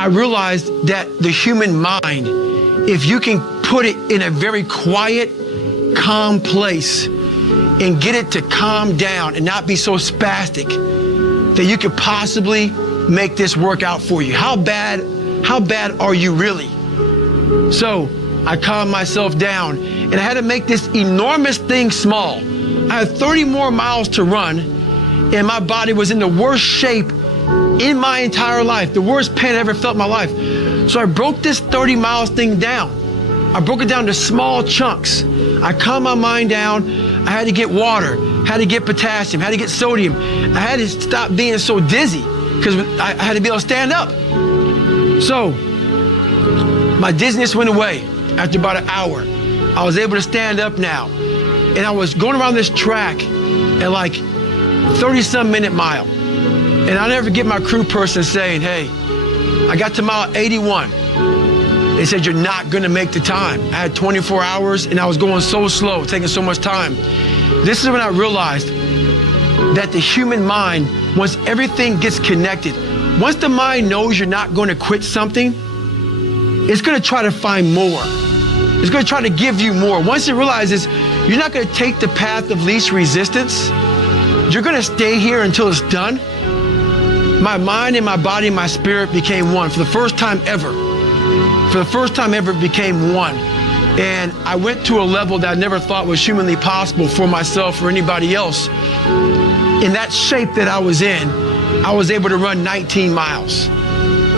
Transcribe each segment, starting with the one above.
I realized that the human mind, if you can put it in a very quiet, calm place and get it to calm down and not be so spastic, that you could possibly make this work out for you. How bad are you really? So I calmed myself down and I had to make this enormous thing small. I had 30 more miles to run and my body was in the worst shape in my entire life, the worst pain I ever felt in my life. So I broke this 30 miles thing down. I broke it down to small chunks. I calmed my mind down. I had to get water, had to get potassium, had to get sodium. I had to stop being so dizzy because I had to be able to stand up. So my dizziness went away after about an hour. I was able to stand up now. And I was going around this track at like 30-some minute mile. And I'll never get my crew person saying, hey, I got to mile 81. They said, you're not gonna make the time. I had 24 hours and I was going so slow, taking so much time. This is when I realized that the human mind, once everything gets connected, once the mind knows you're not gonna quit something, it's gonna try to find more. It's gonna try to give you more. Once it realizes you're not gonna take the path of least resistance, you're gonna stay here until it's done. My mind and my body and my spirit became one for the first time ever. For the first time ever, it became one. And I went to a level that I never thought was humanly possible for myself or anybody else. In that shape that I was in, I was able to run 19 miles.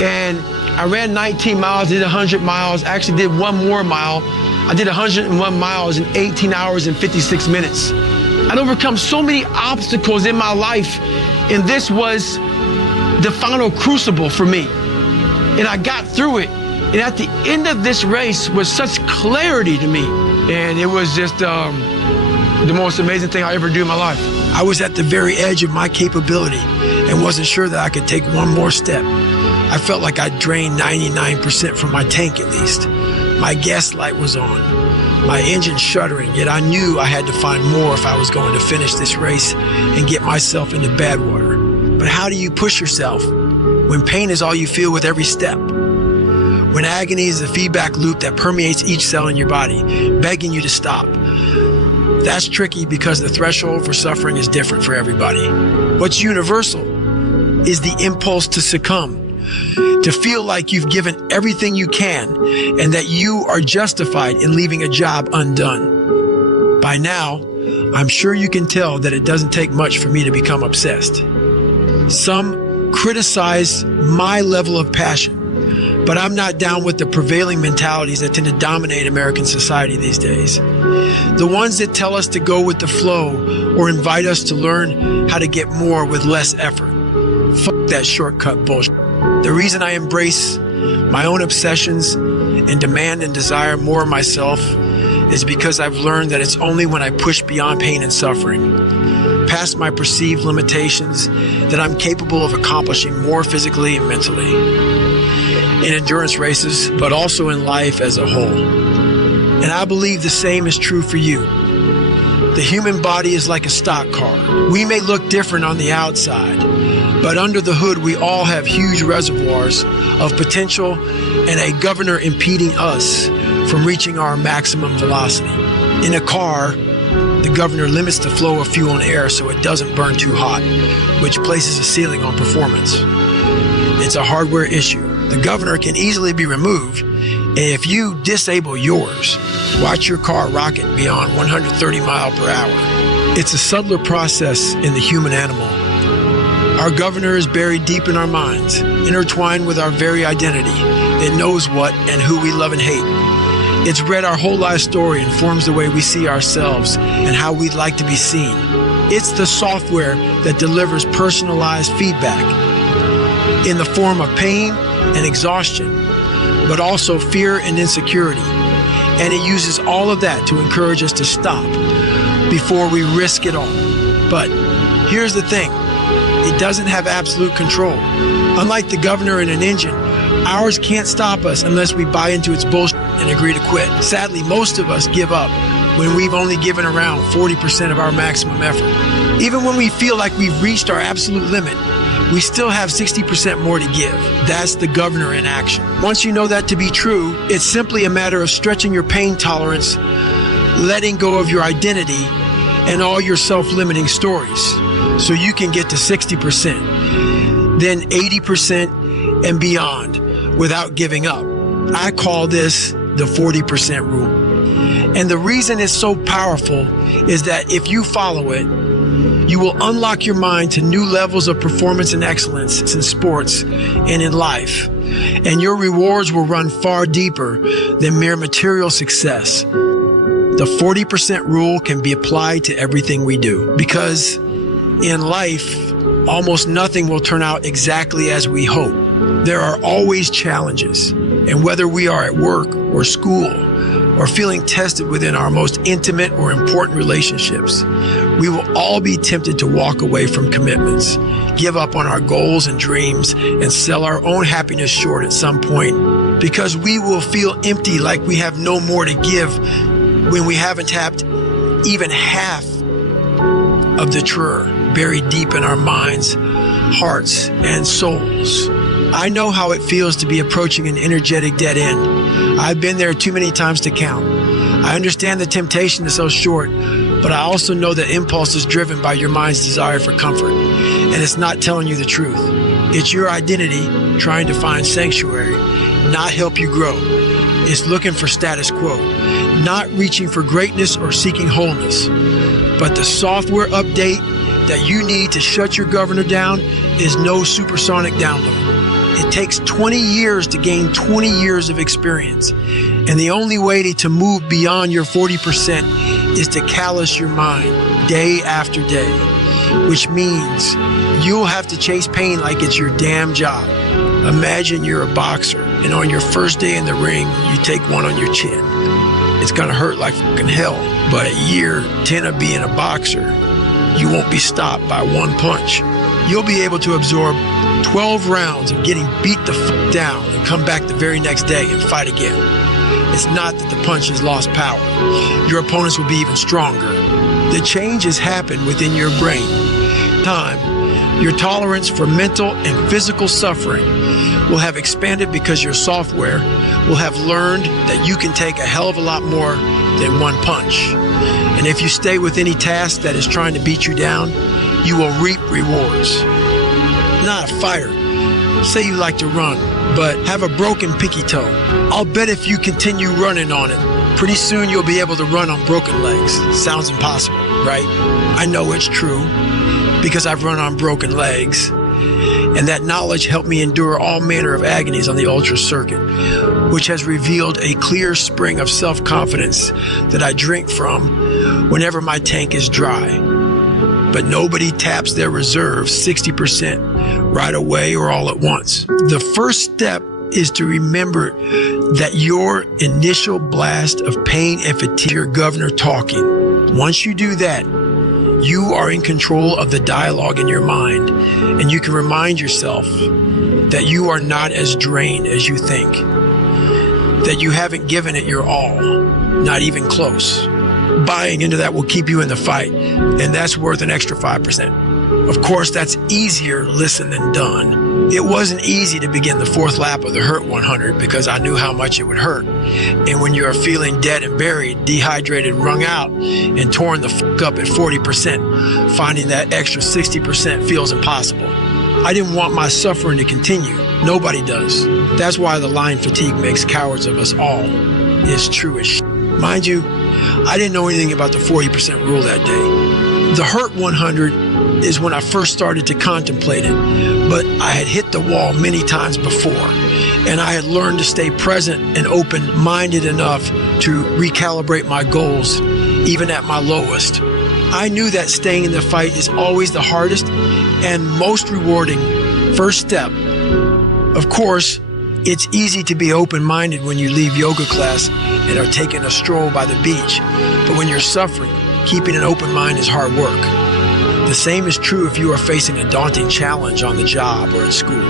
And I ran 19 miles, did 100 miles, actually did one more mile. I did 101 miles in 18 hours and 56 minutes. I'd overcome so many obstacles in my life, and this was the final crucible for me. And I got through it. And at the end of this race was such clarity to me. And it was just the most amazing thing I ever do in my life. I was at the very edge of my capability and wasn't sure that I could take one more step. I felt like I'd drained 99% from my tank at least. My gas light was on, my engine shuddering, yet I knew I had to find more if I was going to finish this race and get myself into bad water. But how do you push yourself when pain is all you feel with every step? When agony is a feedback loop that permeates each cell in your body, begging you to stop. That's tricky because the threshold for suffering is different for everybody. What's universal is the impulse to succumb, to feel like you've given everything you can and that you are justified in leaving a job undone. By now, I'm sure you can tell that it doesn't take much for me to become obsessed. Some criticize my level of passion, but I'm not down with the prevailing mentalities that tend to dominate American society these days. The ones that tell us to go with the flow or invite us to learn how to get more with less effort. Fuck that shortcut bullshit. The reason I embrace my own obsessions and demand and desire more of myself is because I've learned that it's only when I push beyond pain and suffering, past my perceived limitations, that I'm capable of accomplishing more physically and mentally. In endurance races, but also in life as a whole. And I believe the same is true for you. The human body is like a stock car. We may look different on the outside, but under the hood, we all have huge reservoirs of potential and a governor impeding us from reaching our maximum velocity. In a car, the governor limits the flow of fuel and air so it doesn't burn too hot, which places a ceiling on performance. It's a hardware issue. The governor can easily be removed, and if you disable yours, watch your car rocket beyond 130 miles per hour. It's a subtler process in the human animal. Our governor is buried deep in our minds, intertwined with our very identity. It knows what and who we love and hate. It's read our whole life story and forms the way we see ourselves and how we'd like to be seen. It's the software that delivers personalized feedback in the form of pain and exhaustion, but also fear and insecurity. And it uses all of that to encourage us to stop before we risk it all. But here's the thing, it doesn't have absolute control. Unlike the governor in an engine, ours can't stop us unless we buy into its bullshit and agree to quit. Sadly, most of us give up when we've only given around 40% of our maximum effort. Even when we feel like we've reached our absolute limit, we still have 60% more to give. That's the governor in action. Once you know that to be true, it's simply a matter of stretching your pain tolerance, letting go of your identity and all your self-limiting stories so you can get to 60%, then 80% and beyond without giving up. I call this the 40% rule. And the reason it's so powerful is that if you follow it, you will unlock your mind to new levels of performance and excellence in sports and in life. And your rewards will run far deeper than mere material success. The 40% rule can be applied to everything we do, because in life, almost nothing will turn out exactly as we hope. There are always challenges, and whether we are at work or school or feeling tested within our most intimate or important relationships, we will all be tempted to walk away from commitments, give up on our goals and dreams, and sell our own happiness short at some point, because we will feel empty, like we have no more to give when we haven't tapped even half of the treasure buried deep in our minds, hearts, and souls. I know how it feels to be approaching an energetic dead end. I've been there too many times to count. I understand the temptation to sell short, but I also know that impulse is driven by your mind's desire for comfort, and it's not telling you the truth. It's your identity trying to find sanctuary, not help you grow. It's looking for status quo, not reaching for greatness or seeking wholeness. But the software update that you need to shut your governor down is no supersonic download. It takes 20 years to gain 20 years of experience. And the only way to move beyond your 40% is to callous your mind day after day, which means you'll have to chase pain like it's your damn job. Imagine you're a boxer, and on your first day in the ring, you take one on your chin. It's gonna hurt like fucking hell, but at year 10 of being a boxer, you won't be stopped by one punch. You'll be able to absorb 12 rounds of getting beat the fuck down and come back the very next day and fight again. It's not that the punch has lost power. Your opponents will be even stronger. The changes happen within your brain. Your tolerance for mental and physical suffering will have expanded because your software will have learned that you can take a hell of a lot more than one punch. And if you stay with any task that is trying to beat you down, you will reap rewards. Not a fighter. Say you like to run, but have a broken pinky toe. I'll bet if you continue running on it, pretty soon you'll be able to run on broken legs. Sounds impossible, right? I know it's true, because I've run on broken legs, and that knowledge helped me endure all manner of agonies on the ultra circuit, which has revealed a clear spring of self-confidence that I drink from whenever my tank is dry. But nobody taps their reserves 60% right away or all at once. The first step is to remember that your initial blast of pain and fatigue, your governor talking. Once you do that, you are in control of the dialogue in your mind, and you can remind yourself that you are not as drained as you think, that you haven't given it your all, not even close. Buying into that will keep you in the fight, and that's worth an extra 5%. Of course, that's easier listened than done. It wasn't easy to begin the fourth lap of the Hurt 100 because I knew how much it would hurt. And when you are feeling dead and buried, dehydrated, wrung out, and torn the fuck up at 40%, finding that extra 60% feels impossible. I didn't want my suffering to continue. Nobody does. That's why the line fatigue makes cowards of us all. It's true as shit. Mind you, I didn't know anything about the 40% rule that day. The Hurt 100 is when I first started to contemplate it, but I had hit the wall many times before, and I had learned to stay present and open-minded enough to recalibrate my goals, even at my lowest. I knew that staying in the fight is always the hardest and most rewarding first step. Of course, it's easy to be open-minded when you leave yoga class and are taking a stroll by the beach, but when you're suffering, keeping an open mind is hard work. The same is true if you are facing a daunting challenge on the job or at school.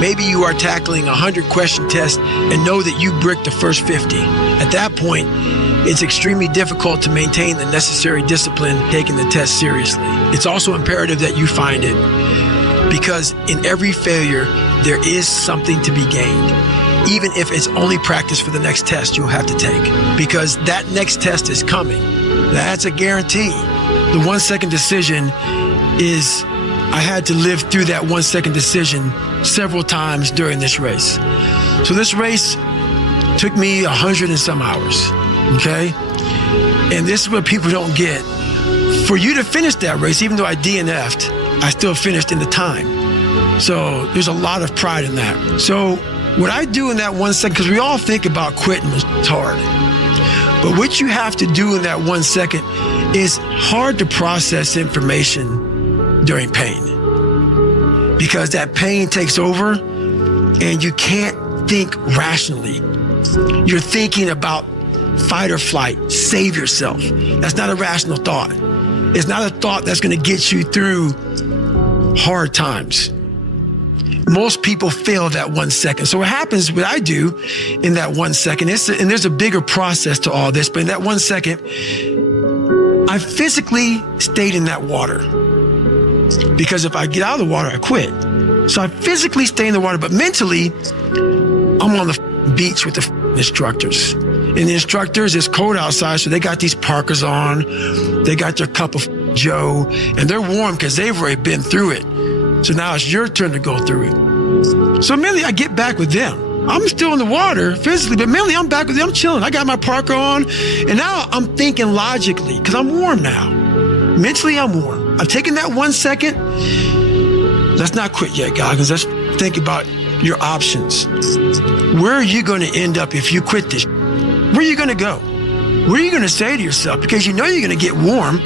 Maybe you are tackling a 100-question test and know that you bricked the first 50. At that point, it's extremely difficult to maintain the necessary discipline taking the test seriously. It's also imperative that you find it, Because in every failure, there is something to be gained. Even if it's only practice for the next test you'll have to take. Because that next test is coming. That's a guarantee. The 1 second decision is, I had to live through that 1 second decision several times during this race. So this race took me 100 and some hours, okay? And this is what people don't get. For you to finish that race, even though I DNF'd, I still finished in the time. So there's a lot of pride in that. So what I do in that 1 second, because we all think about quitting, it's hard. But what you have to do in that 1 second is hard to process information during pain. Because that pain takes over and you can't think rationally. You're thinking about fight or flight, save yourself. That's not a rational thought. It's not a thought that's going to get you through hard times. Most people fail that 1 second. So what happens, what I do in that 1 second, and there's a bigger process to all this, but in that 1 second, I physically stayed in that water. Because if I get out of the water, I quit. So I physically stay in the water, but mentally, I'm on the beach with the instructors. And the instructors, it's cold outside, so they got these parkas on. They got their cup of Joe, and they're warm because they've already been through it. So now it's your turn to go through it. So mentally, I get back with them. I'm still in the water physically, but mentally, I'm back with them. I'm chilling. I got my parka on, and now I'm thinking logically because I'm warm now. Mentally, I'm warm. I've taken that 1 second. Let's not quit yet, Goggins. Let's think about your options. Where are you going to end up if you quit this? Where are you going to go? What are you going to say to yourself? Because you know you're going to get warm.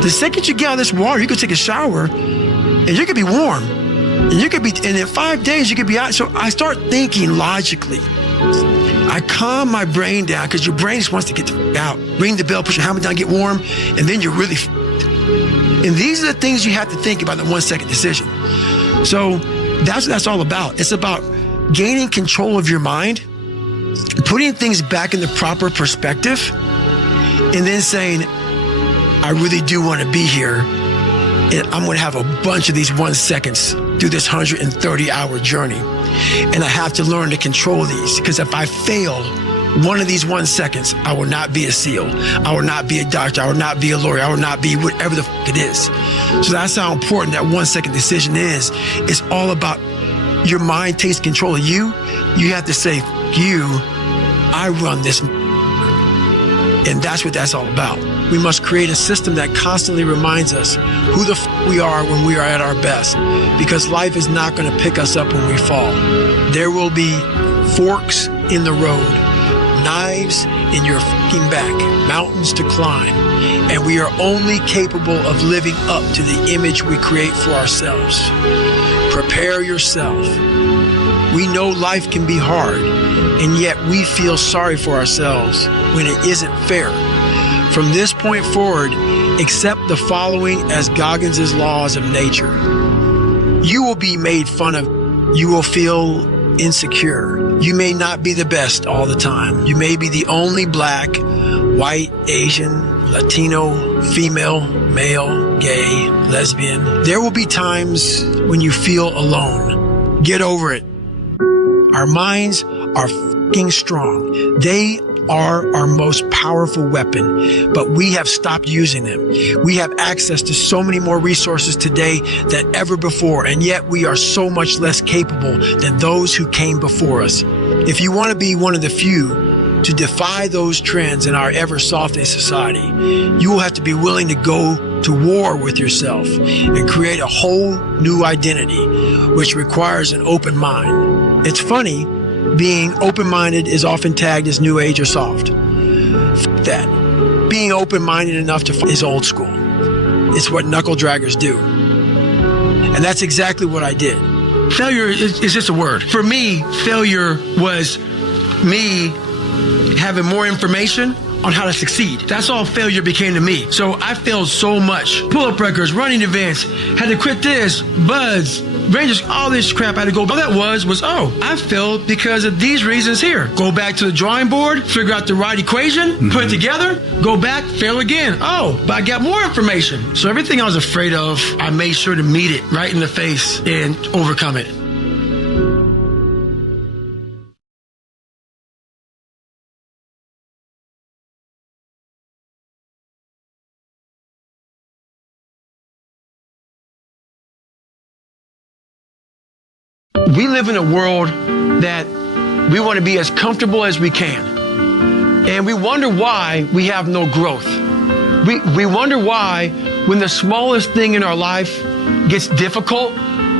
The second you get out of this water, you can take a shower and you could be warm. And you could be, and in 5 days you could be out. So I start thinking logically. I calm my brain down because your brain just wants to get out. Ring the bell, push your helmet down, get warm, and then you're really and these are the things you have to think about in the 1 second decision. So that's what that's all about. It's about gaining control of your mind, putting things back in the proper perspective, and then saying, I really do want to be here. And I'm going to have a bunch of these 1 seconds through this 130-hour journey. And I have to learn to control these, because if I fail one of these 1 seconds, I will not be a SEAL. I will not be a doctor. I will not be a lawyer. I will not be whatever the it is. So that's how important that 1 second decision is. It's all about your mind takes control of you. You have to say, you, I run this. And that's what that's all about. We must create a system that constantly reminds us who the we are when we are at our best. Because life is not going to pick us up when we fall. There will be forks in the road, knives in your fucking back, mountains to climb, and we are only capable of living up to the image we create for ourselves. Prepare yourself. We know life can be hard, and yet we feel sorry for ourselves when it isn't fair. From this point forward, accept the following as Goggins' laws of nature. You will be made fun of. You will feel insecure. You may not be the best all the time. You may be the only black, white, Asian, Latino, female, male, gay, lesbian. There will be times when you feel alone. Get over it. Our minds are fucking strong. They are our most powerful weapon, but we have stopped using them. We have access to so many more resources today than ever before, and yet we are so much less capable than those who came before us. If you want to be one of the few to defy those trends in our ever-softening society, you will have to be willing to go to war with yourself and create a whole new identity, which requires an open mind. It's funny, being open-minded is often tagged as new age or soft. F that. Being open-minded enough to is old school. It's what knuckle draggers do. And that's exactly what I did. Failure is just a word. For me, failure was me having more information on how to succeed. That's all failure became to me. So I failed so much. Pull-up records, running events, had to quit this, buds, Rangers, all this crap I had to go. All that was, I failed because of these reasons here. Go back to the drawing board, figure out the right equation, put it together, go back, fail again. But I got more information. So everything I was afraid of, I made sure to meet it right in the face and overcome it. We live in a world that we want to be as comfortable as we can. And we wonder why we have no growth. We wonder why when the smallest thing in our life gets difficult,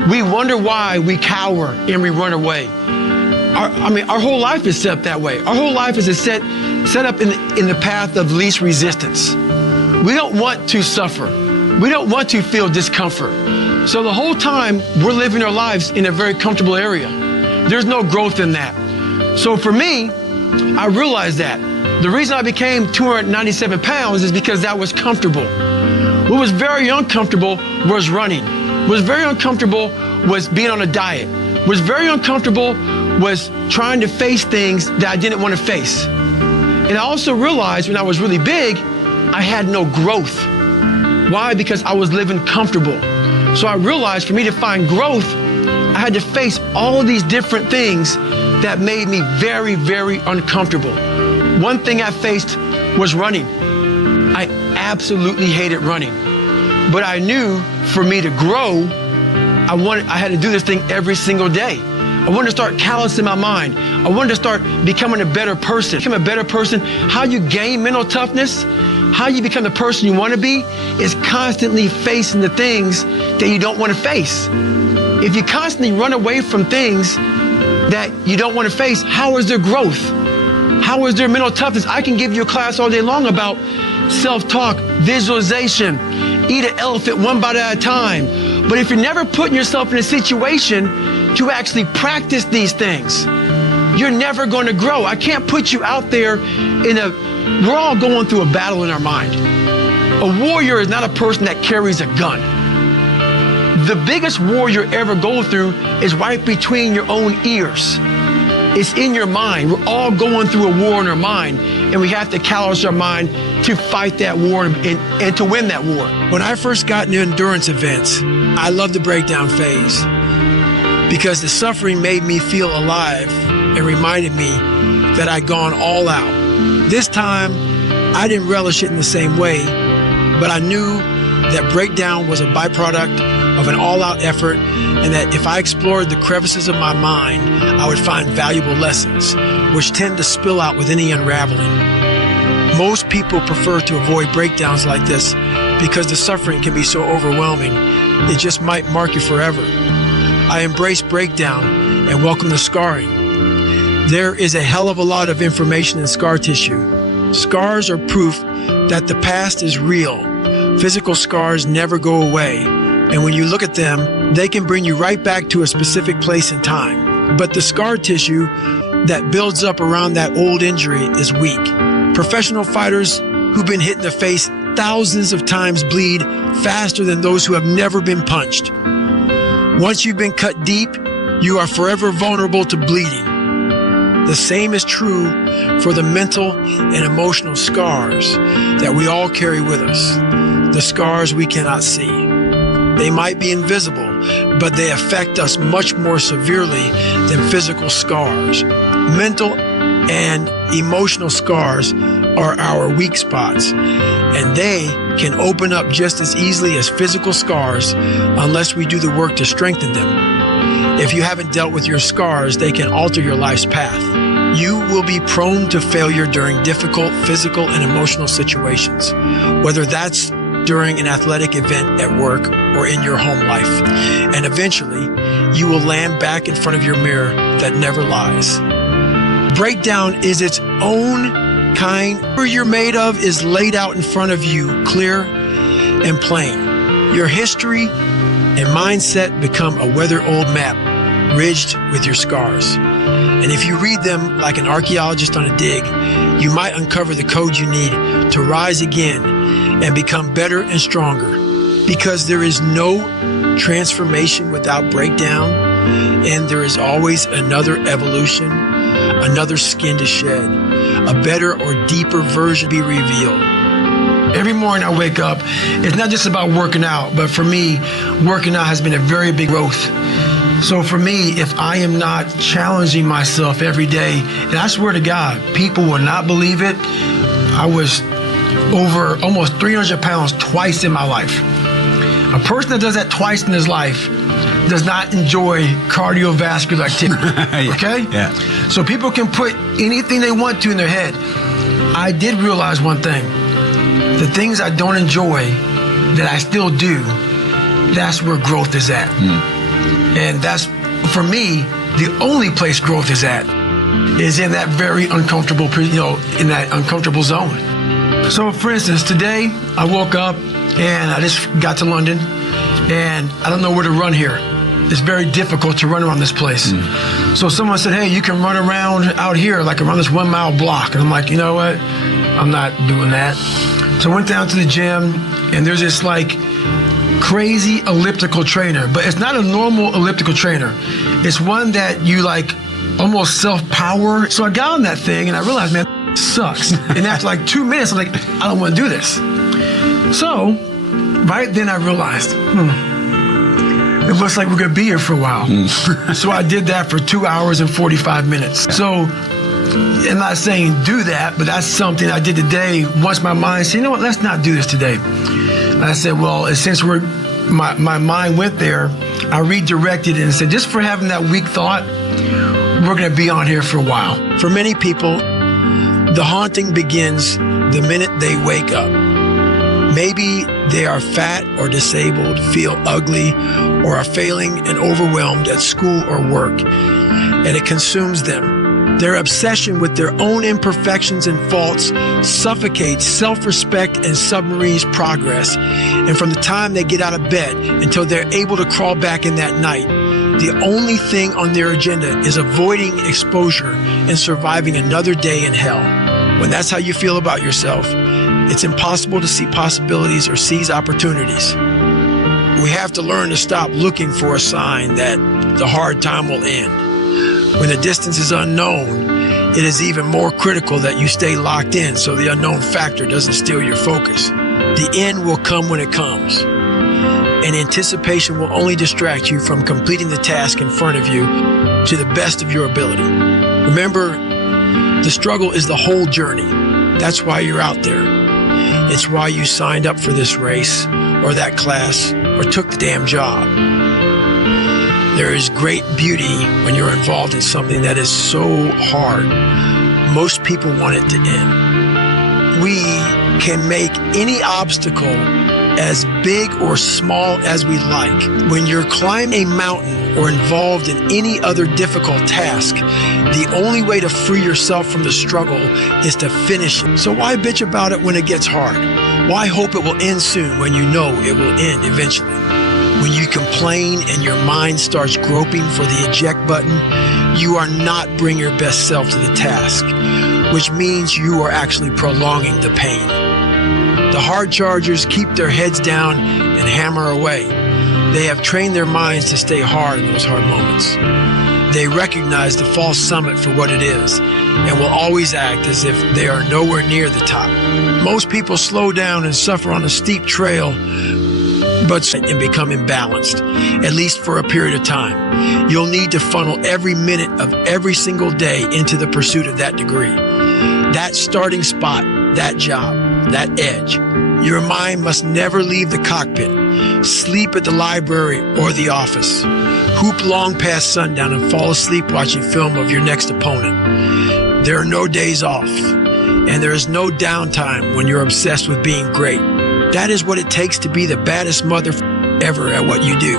we wonder why we cower and we run away. Our whole life is set up that way. Our whole life is set up in the path of least resistance. We don't want to suffer. We don't want to feel discomfort. So the whole time we're living our lives in a very comfortable area. There's no growth in that. So for me, I realized that. The reason I became 297 pounds is because that was comfortable. What was very uncomfortable was running. What was very uncomfortable was being on a diet. What was very uncomfortable was trying to face things that I didn't want to face. And I also realized when I was really big, I had no growth. Why? Because I was living comfortable. So I realized for me to find growth, I had to face all of these different things that made me very, very uncomfortable. One thing I faced was running. I absolutely hated running. But I knew for me to grow, I had to do this thing every single day. I wanted to start callousing my mind. I wanted to start becoming a better person. Become a better person. How you gain mental toughness, how you become the person you want to be, is constantly facing the things that you don't want to face. If you constantly run away from things that you don't want to face, how is there growth? How is there mental toughness? I can give you a class all day long about self-talk, visualization, eat an elephant one bite at a time. But if you're never putting yourself in a situation to actually practice these things, you're never going to grow. I can't put you out there we're all going through a battle in our mind. A warrior is not a person that carries a gun. The biggest war you'll ever go through is right between your own ears. It's in your mind. We're all going through a war in our mind, and we have to callous our mind to fight that war and to win that war. When I first got into endurance events, I loved the breakdown phase because the suffering made me feel alive and reminded me that I'd gone all out. This time, I didn't relish it in the same way, but I knew that breakdown was a byproduct of an all-out effort, and that if I explored the crevices of my mind, I would find valuable lessons, which tend to spill out with any unraveling. Most people prefer to avoid breakdowns like this because the suffering can be so overwhelming, it just might mark you forever. I embrace breakdown and welcome the scarring. There is a hell of a lot of information in scar tissue. Scars are proof that the past is real. Physical scars never go away, and when you look at them, they can bring you right back to a specific place in time. But the scar tissue that builds up around that old injury is weak. Professional fighters who've been hit in the face thousands of times bleed faster than those who have never been punched. Once you've been cut deep, you are forever vulnerable to bleeding. The same is true for the mental and emotional scars that we all carry with us, the scars we cannot see. They might be invisible, but they affect us much more severely than physical scars. Mental and emotional scars are our weak spots, and they can open up just as easily as physical scars unless we do the work to strengthen them. If you haven't dealt with your scars, they can alter your life's path. You will be prone to failure during difficult physical and emotional situations, whether that's during an athletic event at work or in your home life. And eventually, you will land back in front of your mirror that never lies. Breakdown is its own kind. Whatever you're made of is laid out in front of you, clear and plain. Your history and mindset become a weathered old map, ridged with your scars. And if you read them like an archaeologist on a dig, you might uncover the code you need to rise again and become better and stronger. because there is no transformation without breakdown, and there is always another evolution, another skin to shed, a better or deeper version to be revealed. Every morning I wake up, it's not just about working out, but for me, working out has been a very big growth. So for me, if I am not challenging myself every day, and I swear to God, people will not believe it, I was over almost 300 pounds twice in my life. A person that does that twice in his life does not enjoy cardiovascular activity, okay? Yeah. So people can put anything they want to in their head. I did realize one thing. The things I don't enjoy that I still do, that's where growth is at. And that's, for me, the only place growth is at is in that very uncomfortable, in that uncomfortable zone. So for instance, today I woke up and I just got to London and I don't know where to run here. It's very difficult to run around this place. So someone said, hey, you can run around out here, like around this 1 mile block. And I'm like, you know what? I'm not doing that. So I went down to the gym and there's this like crazy elliptical trainer, but it's not a normal elliptical trainer. It's one that you like almost self-power. So I got on that thing and I realized, man, it sucks. And after like 2 minutes, I'm like, I don't want to do this. So right then I realized, it looks like we're going to be here for a while. So I did that for 2 hours and 45 minutes. So I'm not saying do that, but that's something I did today. Once my mind said, you know what, let's not do this today. And I said, well, since my mind went there, I redirected it and said, just for having that weak thought, we're going to be on here for a while. For many people, the haunting begins the minute they wake up. Maybe they are fat or disabled, feel ugly, or are failing and overwhelmed at school or work, and it consumes them. Their obsession with their own imperfections and faults suffocates self-respect and submarines progress. And from the time they get out of bed until they're able to crawl back in that night, the only thing on their agenda is avoiding exposure and surviving another day in hell. When that's how you feel about yourself, it's impossible to see possibilities or seize opportunities. We have to learn to stop looking for a sign that the hard time will end. When the distance is unknown, it is even more critical that you stay locked in so the unknown factor doesn't steal your focus. The end will come when it comes, and anticipation will only distract you from completing the task in front of you to the best of your ability. Remember, the struggle is the whole journey. That's why you're out there. It's why you signed up for this race or that class or took the damn job. There is great beauty when you're involved in something that is so hard. Most people want it to end. We can make any obstacle as big or small as we like. When you're climbing a mountain or involved in any other difficult task, the only way to free yourself from the struggle is to finish it. So why bitch about it when it gets hard? Why hope it will end soon when you know it will end eventually? When you complain and your mind starts groping for the eject button, you are not bringing your best self to the task, which means you are actually prolonging the pain. The hard chargers keep their heads down and hammer away. They have trained their minds to stay hard in those hard moments. They recognize the false summit for what it is and will always act as if they are nowhere near the top. Most people slow down and suffer on a steep trail, but and become imbalanced, at least for a period of time. You'll need to funnel every minute of every single day into the pursuit of that degree, that starting spot, that job, that edge. Your mind must never leave the cockpit, sleep at the library or the office, hoop long past sundown and fall asleep watching film of your next opponent. There are no days off, and there is no downtime when you're obsessed with being great. That is what it takes to be the baddest mother ever at what you do.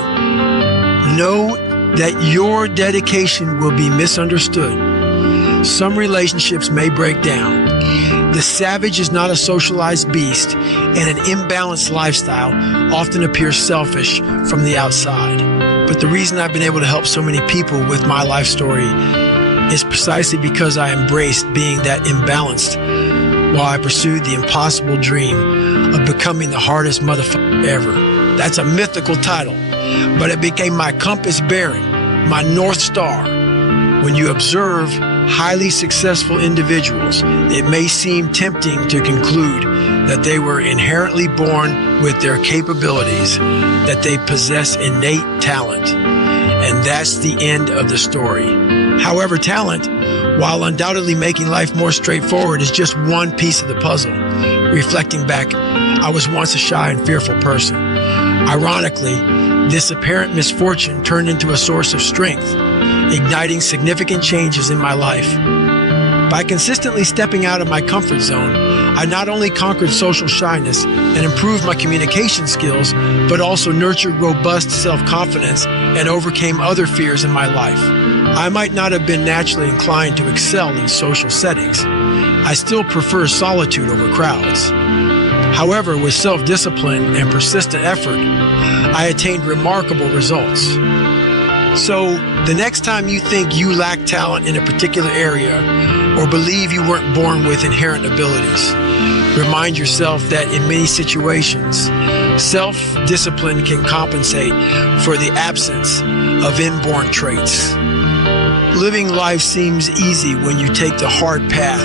Know that your dedication will be misunderstood. Some relationships may break down. The savage is not a socialized beast, and an imbalanced lifestyle often appears selfish from the outside. But the reason I've been able to help so many people with my life story is precisely because I embraced being that imbalanced while I pursued the impossible dream of becoming the hardest motherfucker ever. That's a mythical title, but it became my compass bearing, my North Star. When you observe highly successful individuals, it may seem tempting to conclude that they were inherently born with their capabilities, that they possess innate talent, and that's the end of the story. However, talent, while undoubtedly making life more straightforward, is just one piece of the puzzle. Reflecting back, I was once a shy and fearful person. Ironically, this apparent misfortune turned into a source of strength, igniting significant changes in my life. By consistently stepping out of my comfort zone, I not only conquered social shyness and improved my communication skills, but also nurtured robust self-confidence and overcame other fears in my life. I might not have been naturally inclined to excel in social settings. I still prefer solitude over crowds. However, with self-discipline and persistent effort, I attained remarkable results. So, the next time you think you lack talent in a particular area or believe you weren't born with inherent abilities, remind yourself that in many situations, self-discipline can compensate for the absence of inborn traits. Living life seems easy when you take the hard path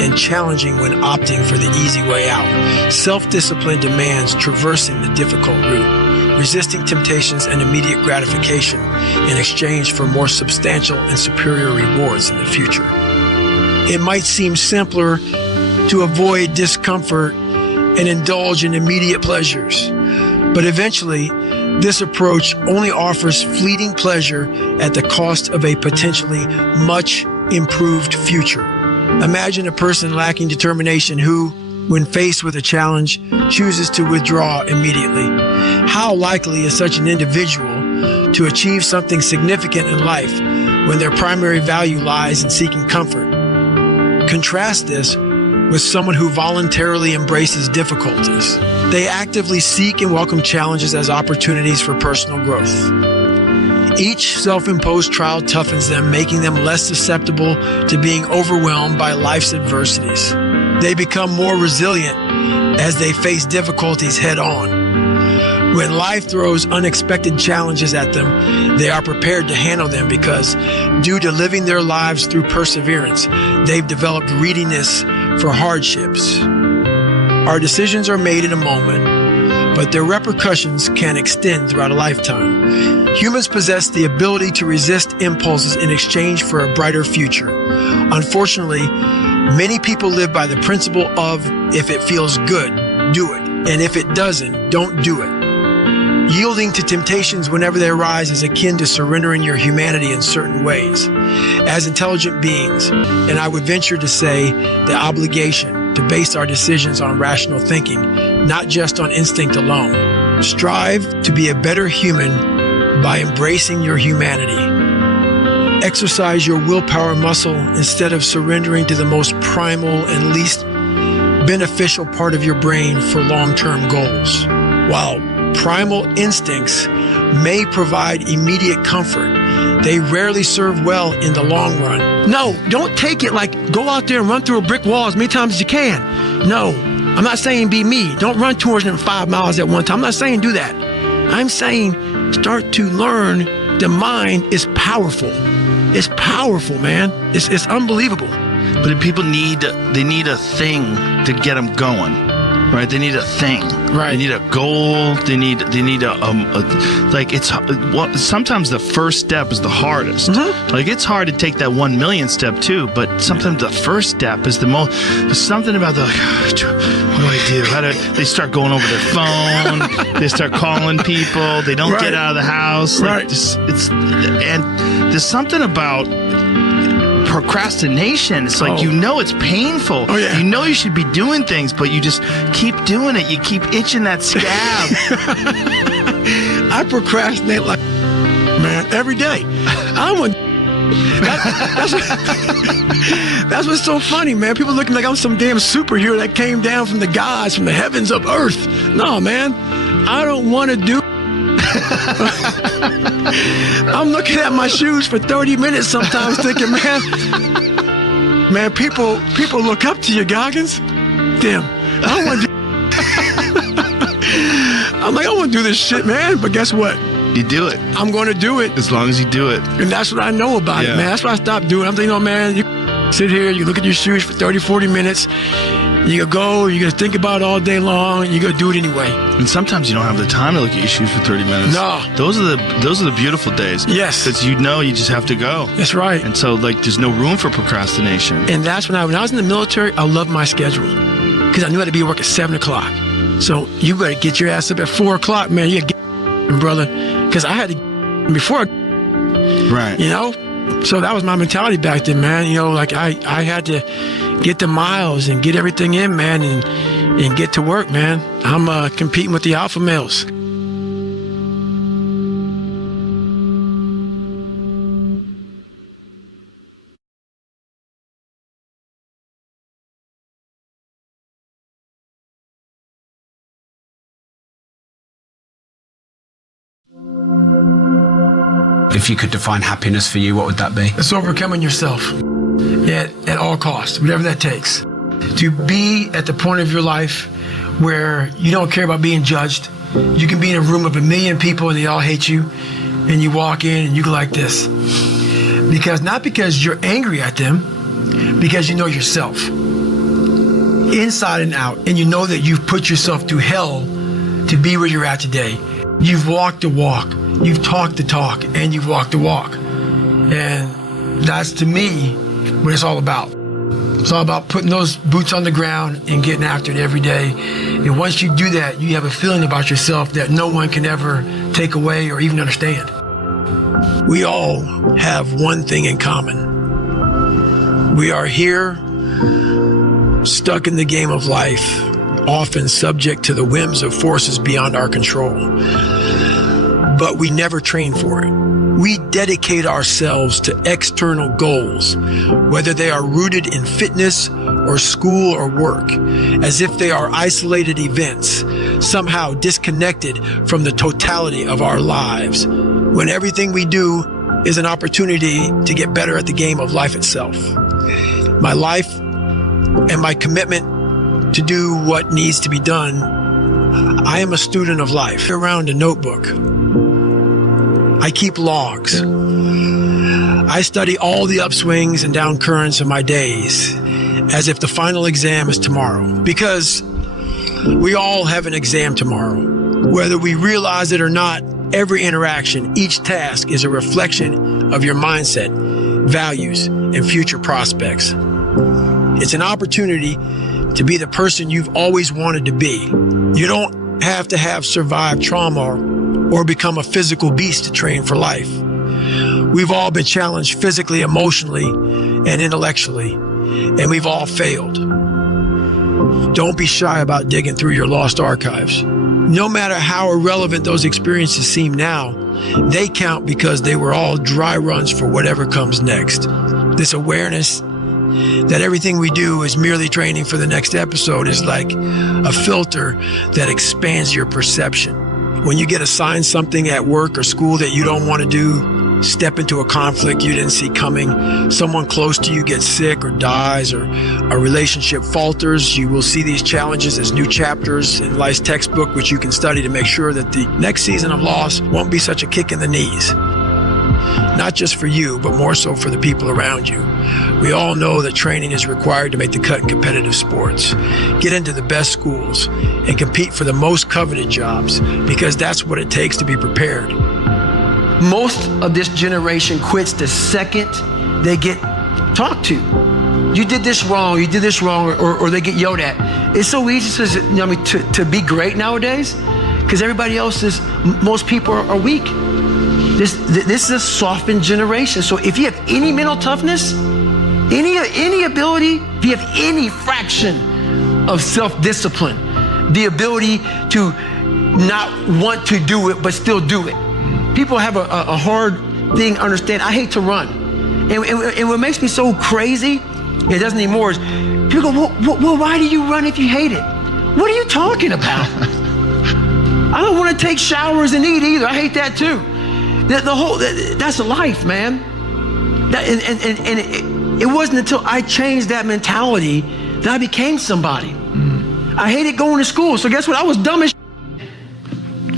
and challenging when opting for the easy way out. Self-discipline demands traversing the difficult route, resisting temptations and immediate gratification in exchange for more substantial and superior rewards in the future. It might seem simpler to avoid discomfort and indulge in immediate pleasures, but eventually, this approach only offers fleeting pleasure at the cost of a potentially much improved future. Imagine a person lacking determination who, when faced with a challenge, chooses to withdraw immediately. How likely is such an individual to achieve something significant in life when their primary value lies in seeking comfort? Contrast this with someone who voluntarily embraces difficulties. They actively seek and welcome challenges as opportunities for personal growth. Each self-imposed trial toughens them, making them less susceptible to being overwhelmed by life's adversities. They become more resilient as they face difficulties head-on. When life throws unexpected challenges at them, they are prepared to handle them because, due to living their lives through perseverance, they've developed readiness for hardships. Our decisions are made in a moment, but their repercussions can extend throughout a lifetime. Humans possess the ability to resist impulses in exchange for a brighter future. Unfortunately, many people live by the principle of, if it feels good, do it, and if it doesn't, don't do it. Yielding to temptations whenever they arise is akin to surrendering your humanity in certain ways. As intelligent beings, and I would venture to say the obligation to base our decisions on rational thinking, not just on instinct alone. Strive to be a better human by embracing your humanity. Exercise your willpower muscle instead of surrendering to the most primal and least beneficial part of your brain for long-term goals. While primal instincts may provide immediate comfort, they rarely serve well in the long run. No, don't take it like go out there and run through a brick wall as many times as you can. No, I'm not saying be me. Don't run 205 miles at one time. I'm not saying do that. I'm saying start to learn the mind is powerful. It's powerful, man. It's unbelievable. But people need a thing to get them going. Right, they need a thing. Right, they need a goal. They need a like it's sometimes the first step is the hardest. Mm-hmm. Like it's hard to take that 1 million step too, but sometimes the first step is the most. There's something about the what do I do? How do they start going over their phone? They start calling people. They don't get out of the house. Like, right, and there's something about procrastination. It's like, it's painful. Oh, yeah. You know you should be doing things, but you just keep doing it. You keep itching that scab. I procrastinate like, man, every day. That's what's so funny, man. People looking like I'm some damn superhero that came down from the gods, from the heavens of earth. No, man. I don't want to do I'm looking at my shoes for 30 minutes sometimes thinking, man, people look up to you, Goggins. Damn, I I'm like, I want to do this shit, man. But guess what? You do it. I'm going to do it. As long as you do it. And that's what I know about it, man. That's what I stopped doing. I'm thinking, man, you sit here, you look at your shoes for 30, 40 minutes. You go, you're going to think about it all day long, and you're going to do it anyway. And sometimes you don't have the time to look at your shoes for 30 minutes. No. Those are the beautiful days. Yes. Because you just have to go. That's right. And so, there's no room for procrastination. And that's when I was in the military, I loved my schedule. Because I knew I had to be at work at 7 o'clock. So you better get your ass up at 4 o'clock, man. You got to get, brother. Because I had to before. Right. You know? So that was my mentality back then, man. You know, I had to get the miles and get everything in, man, and get to work, man. I'm competing with the alpha males. If you could define happiness for you, what would that be? It's overcoming yourself at all costs, whatever that takes. To be at the point of your life where you don't care about being judged. You can be in a room of 1 million people and they all hate you, and you walk in and you go like this. Not because you're angry at them, because you know yourself. Inside and out, and you know that you've put yourself through hell to be where you're at today. You've walked the walk, you've talked the talk, and you've walked the walk. And that's, to me, what it's all about. It's all about putting those boots on the ground and getting after it every day. And once you do that, you have a feeling about yourself that no one can ever take away or even understand. We all have one thing in common. We are here, stuck in the game of life, often subject to the whims of forces beyond our control. But we never train for it. We dedicate ourselves to external goals, whether they are rooted in fitness or school or work, as if they are isolated events, somehow disconnected from the totality of our lives, when everything we do is an opportunity to get better at the game of life itself. My life and my commitment to do what needs to be done, I am a student of life. Around a notebook, I keep logs. I study all the upswings and down currents of my days as if the final exam is tomorrow, because we all have an exam tomorrow. Whether we realize it or not, every interaction, each task is a reflection of your mindset, values, and future prospects. It's an opportunity to be the person you've always wanted to be. You don't have to have survived trauma or become a physical beast to train for life. We've all been challenged physically, emotionally, and intellectually, and we've all failed. Don't be shy about digging through your lost archives. No matter how irrelevant those experiences seem now, they count because they were all dry runs for whatever comes next. This awareness that everything we do is merely training for the next episode is like a filter that expands your perception. When you get assigned something at work or school that you don't want to do, step into a conflict you didn't see coming, someone close to you gets sick or dies, or a relationship falters, you will see these challenges as new chapters in life's textbook, which you can study to make sure that the next season of loss won't be such a kick in the knees. Not just for you, but more so for the people around you. We all know that training is required to make the cut in competitive sports. Get into the best schools and compete for the most coveted jobs, because that's what it takes to be prepared. Most of this generation quits the second they get talked to. You did this wrong, or they get yelled at. It's so easy to be great nowadays, because everybody else is, most people are weak. This is a softened generation. So if you have any mental toughness, any ability, if you have any fraction of self-discipline, the ability to not want to do it but still do it. People have a hard thing to understand. I hate to run. And what makes me so crazy, it doesn't anymore, is people go, well, why do you run if you hate it? What are you talking about? I don't want to take showers and eat either. I hate that too. That's a life, man. It wasn't until I changed that mentality that I became somebody. I hated going to school. So guess what? I was dumb as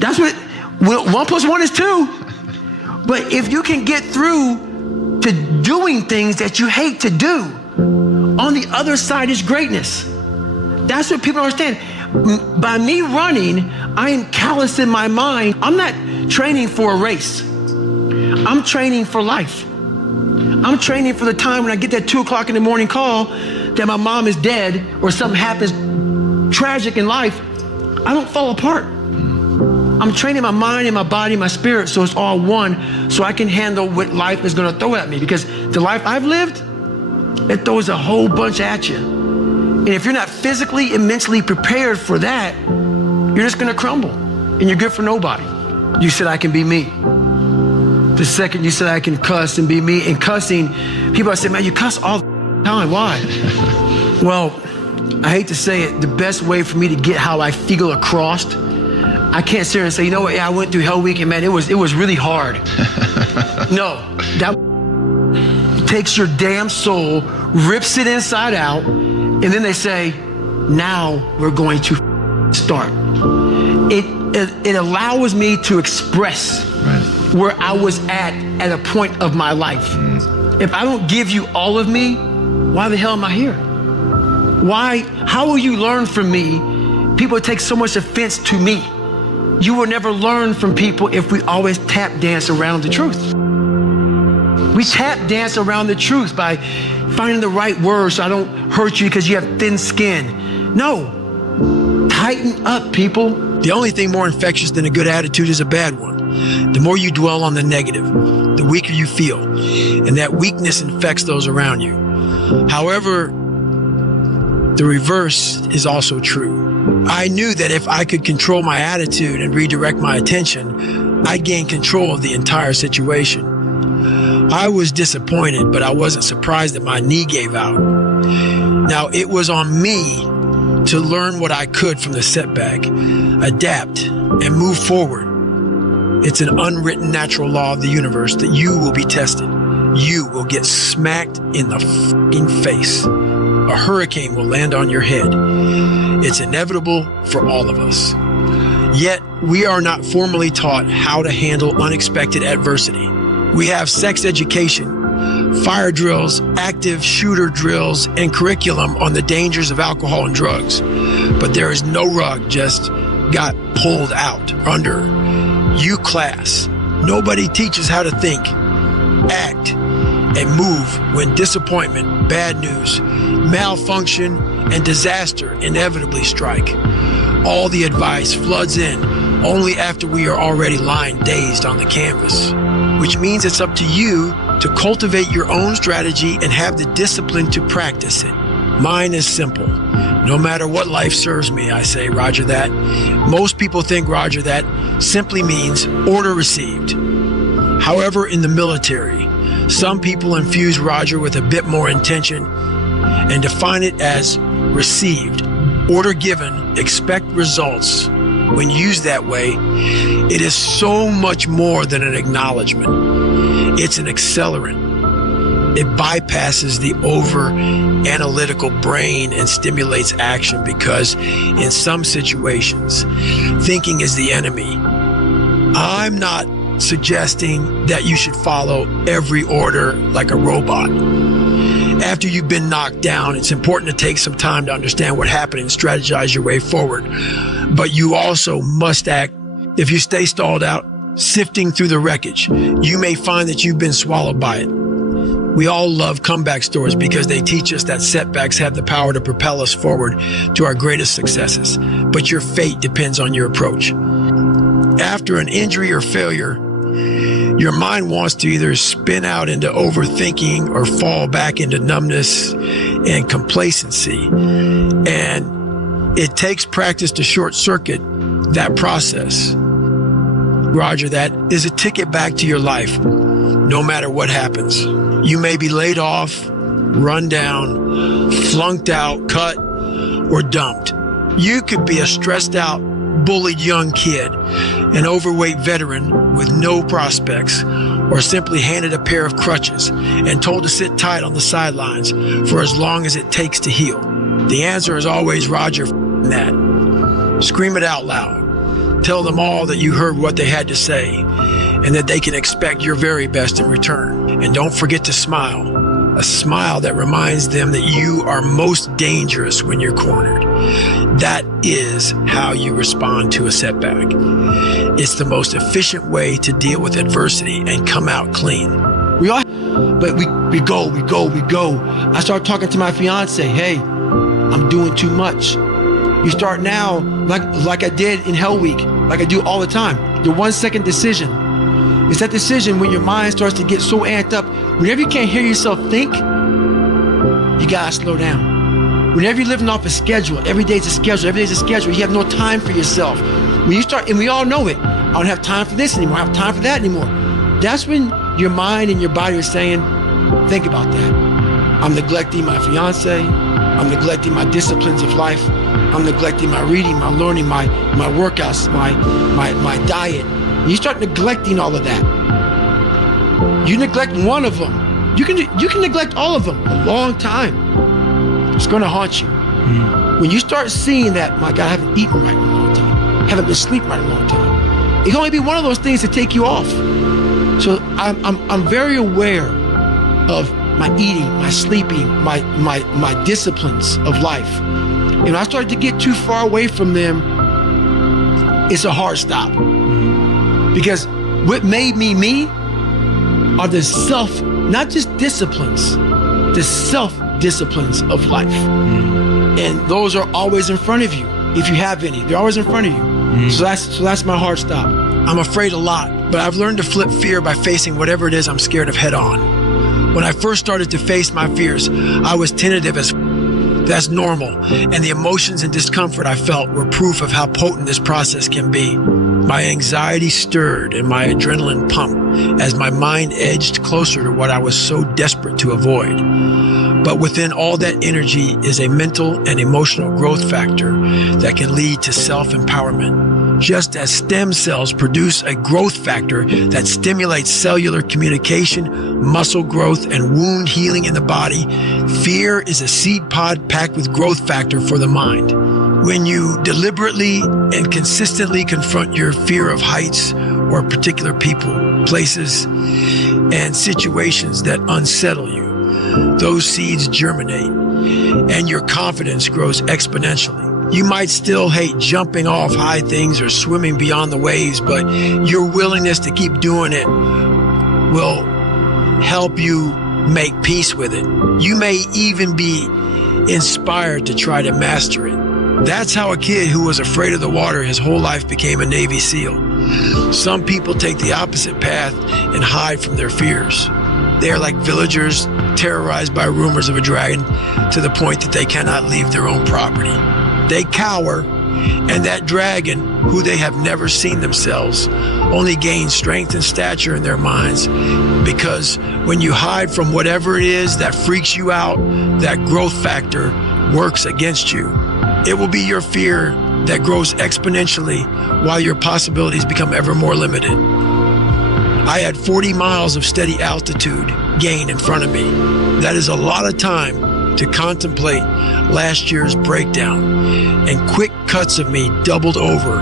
That's what 1 + 1 is 2. But if you can get through to doing things that you hate to do, on the other side is greatness. That's what people don't understand. By me running, I am callous in my mind. I'm not training for a race. I'm training for life. I'm training for the time when I get that 2 o'clock in the morning call that my mom is dead or something happens tragic in life. I don't fall apart. I'm training my mind and my body and my spirit so it's all one, so I can handle what life is going to throw at me. Because the life I've lived, it throws a whole bunch at you. And if you're not physically and mentally prepared for that, you're just going to crumble and you're good for nobody. You said I can be me. The second you said I can cuss and be me, and cussing, people say, man, you cuss all the time. Why? Well, I hate to say it, the best way for me to get how I feel across, I can't sit here and say, you know what, yeah, I went through Hell Week and man, it was really hard. No, that takes your damn soul, rips it inside out, and then they say, now we're going to start. It allows me to express where I was at a point of my life. If I don't give you all of me, why the hell am I here? How will you learn from me? People take so much offense to me. You will never learn from people if we always tap dance around the truth. We tap dance around the truth by finding the right words so I don't hurt you because you have thin skin. No, tighten up, people. The only thing more infectious than a good attitude is a bad one. The more you dwell on the negative, the weaker you feel, and that weakness infects those around you. However, the reverse is also true. I knew that if I could control my attitude and redirect my attention, I'd gain control of the entire situation. I was disappointed, but I wasn't surprised that my knee gave out. Now, it was on me to learn what I could from the setback, adapt, and move forward. It's an unwritten natural law of the universe that you will be tested. You will get smacked in the fucking face. A hurricane will land on your head. It's inevitable for all of us. Yet, we are not formally taught how to handle unexpected adversity. We have sex education, fire drills, active shooter drills, and curriculum on the dangers of alcohol and drugs. But there is no rug just got pulled out under. You class. Nobody teaches how to think, act, and move when disappointment, bad news, malfunction, and disaster inevitably strike. All the advice floods in only after we are already lying dazed on the canvas, which means it's up to you to cultivate your own strategy and have the discipline to practice it. Mine is simple. No matter what life serves me, I say, Roger that. Most people think Roger that simply means order received. However, in the military, some people infuse Roger with a bit more intention and define it as received. Order given, expect results. When used that way, it is so much more than an acknowledgement. It's an accelerant. It bypasses the over-analytical brain and stimulates action because in some situations, thinking is the enemy. I'm not suggesting that you should follow every order like a robot. After you've been knocked down, it's important to take some time to understand what happened and strategize your way forward. But you also must act. If you stay stalled out, sifting through the wreckage, you may find that you've been swallowed by it. We all love comeback stories because they teach us that setbacks have the power to propel us forward to our greatest successes. But your fate depends on your approach. After an injury or failure, your mind wants to either spin out into overthinking or fall back into numbness and complacency. And it takes practice to short circuit that process. Roger, that is a ticket back to your life, no matter what happens. You may be laid off, run down, flunked out, cut, or dumped. You could be a stressed out, bullied young kid, an overweight veteran with no prospects, or simply handed a pair of crutches and told to sit tight on the sidelines for as long as it takes to heal. The answer is always Roger, that. Scream it out loud. Tell them all that you heard what they had to say and that they can expect your very best in return. And don't forget to smile. A smile that reminds them that you are most dangerous when you're cornered. That is how you respond to a setback. It's the most efficient way to deal with adversity and come out clean. But we go. I start talking to my fiance. Hey, I'm doing too much. You start now, like I did in Hell Week, like I do all the time. Your 1 second decision. It's that decision when your mind starts to get so amped up. Whenever you can't hear yourself think, you gotta slow down. Whenever you're living off a schedule, every day's a schedule, you have no time for yourself. When you start, and we all know it, I don't have time for this anymore, I don't have time for that anymore. That's when your mind and your body are saying, think about that. I'm neglecting my fiance, I'm neglecting my disciplines of life, I'm neglecting my reading, my learning, my workouts, my diet. When you start neglecting all of that, you neglect one of them, you can neglect all of them a long time. It's gonna haunt you. When you start seeing that, my God, I haven't eaten right in a long time, haven't been sleeping right in a long time, it can only be one of those things to take you off. So I'm very aware of my eating, my sleeping, my disciplines of life. And when I started to get too far away from them, it's a hard stop. Because what made me are the not just disciplines, the self-disciplines of life. And those are always in front of you. If you have any, they're always in front of you. So that's my hard stop. I'm afraid a lot, but I've learned to flip fear by facing whatever it is I'm scared of head on. When I first started to face my fears, I was tentative as that's normal, and the emotions and discomfort I felt were proof of how potent this process can be. My anxiety stirred and my adrenaline pumped as my mind edged closer to what I was so desperate to avoid. But within all that energy is a mental and emotional growth factor that can lead to self-empowerment. Just as stem cells produce a growth factor that stimulates cellular communication, muscle growth, and wound healing in the body, fear is a seed pod packed with growth factor for the mind. When you deliberately and consistently confront your fear of heights or particular people, places, and situations that unsettle you, those seeds germinate and your confidence grows exponentially. You might still hate jumping off high things or swimming beyond the waves, but your willingness to keep doing it will help you make peace with it. You may even be inspired to try to master it. That's how a kid who was afraid of the water his whole life became a Navy SEAL. Some people take the opposite path and hide from their fears. They are like villagers terrorized by rumors of a dragon to the point that they cannot leave their own property. They cower, and that dragon, who they have never seen themselves, only gains strength and stature in their minds, because when you hide from whatever it is that freaks you out, that growth factor works against you. It will be your fear that grows exponentially while your possibilities become ever more limited. I had 40 miles of steady altitude gain in front of me. That is a lot of time to contemplate last year's breakdown, and quick cuts of me doubled over,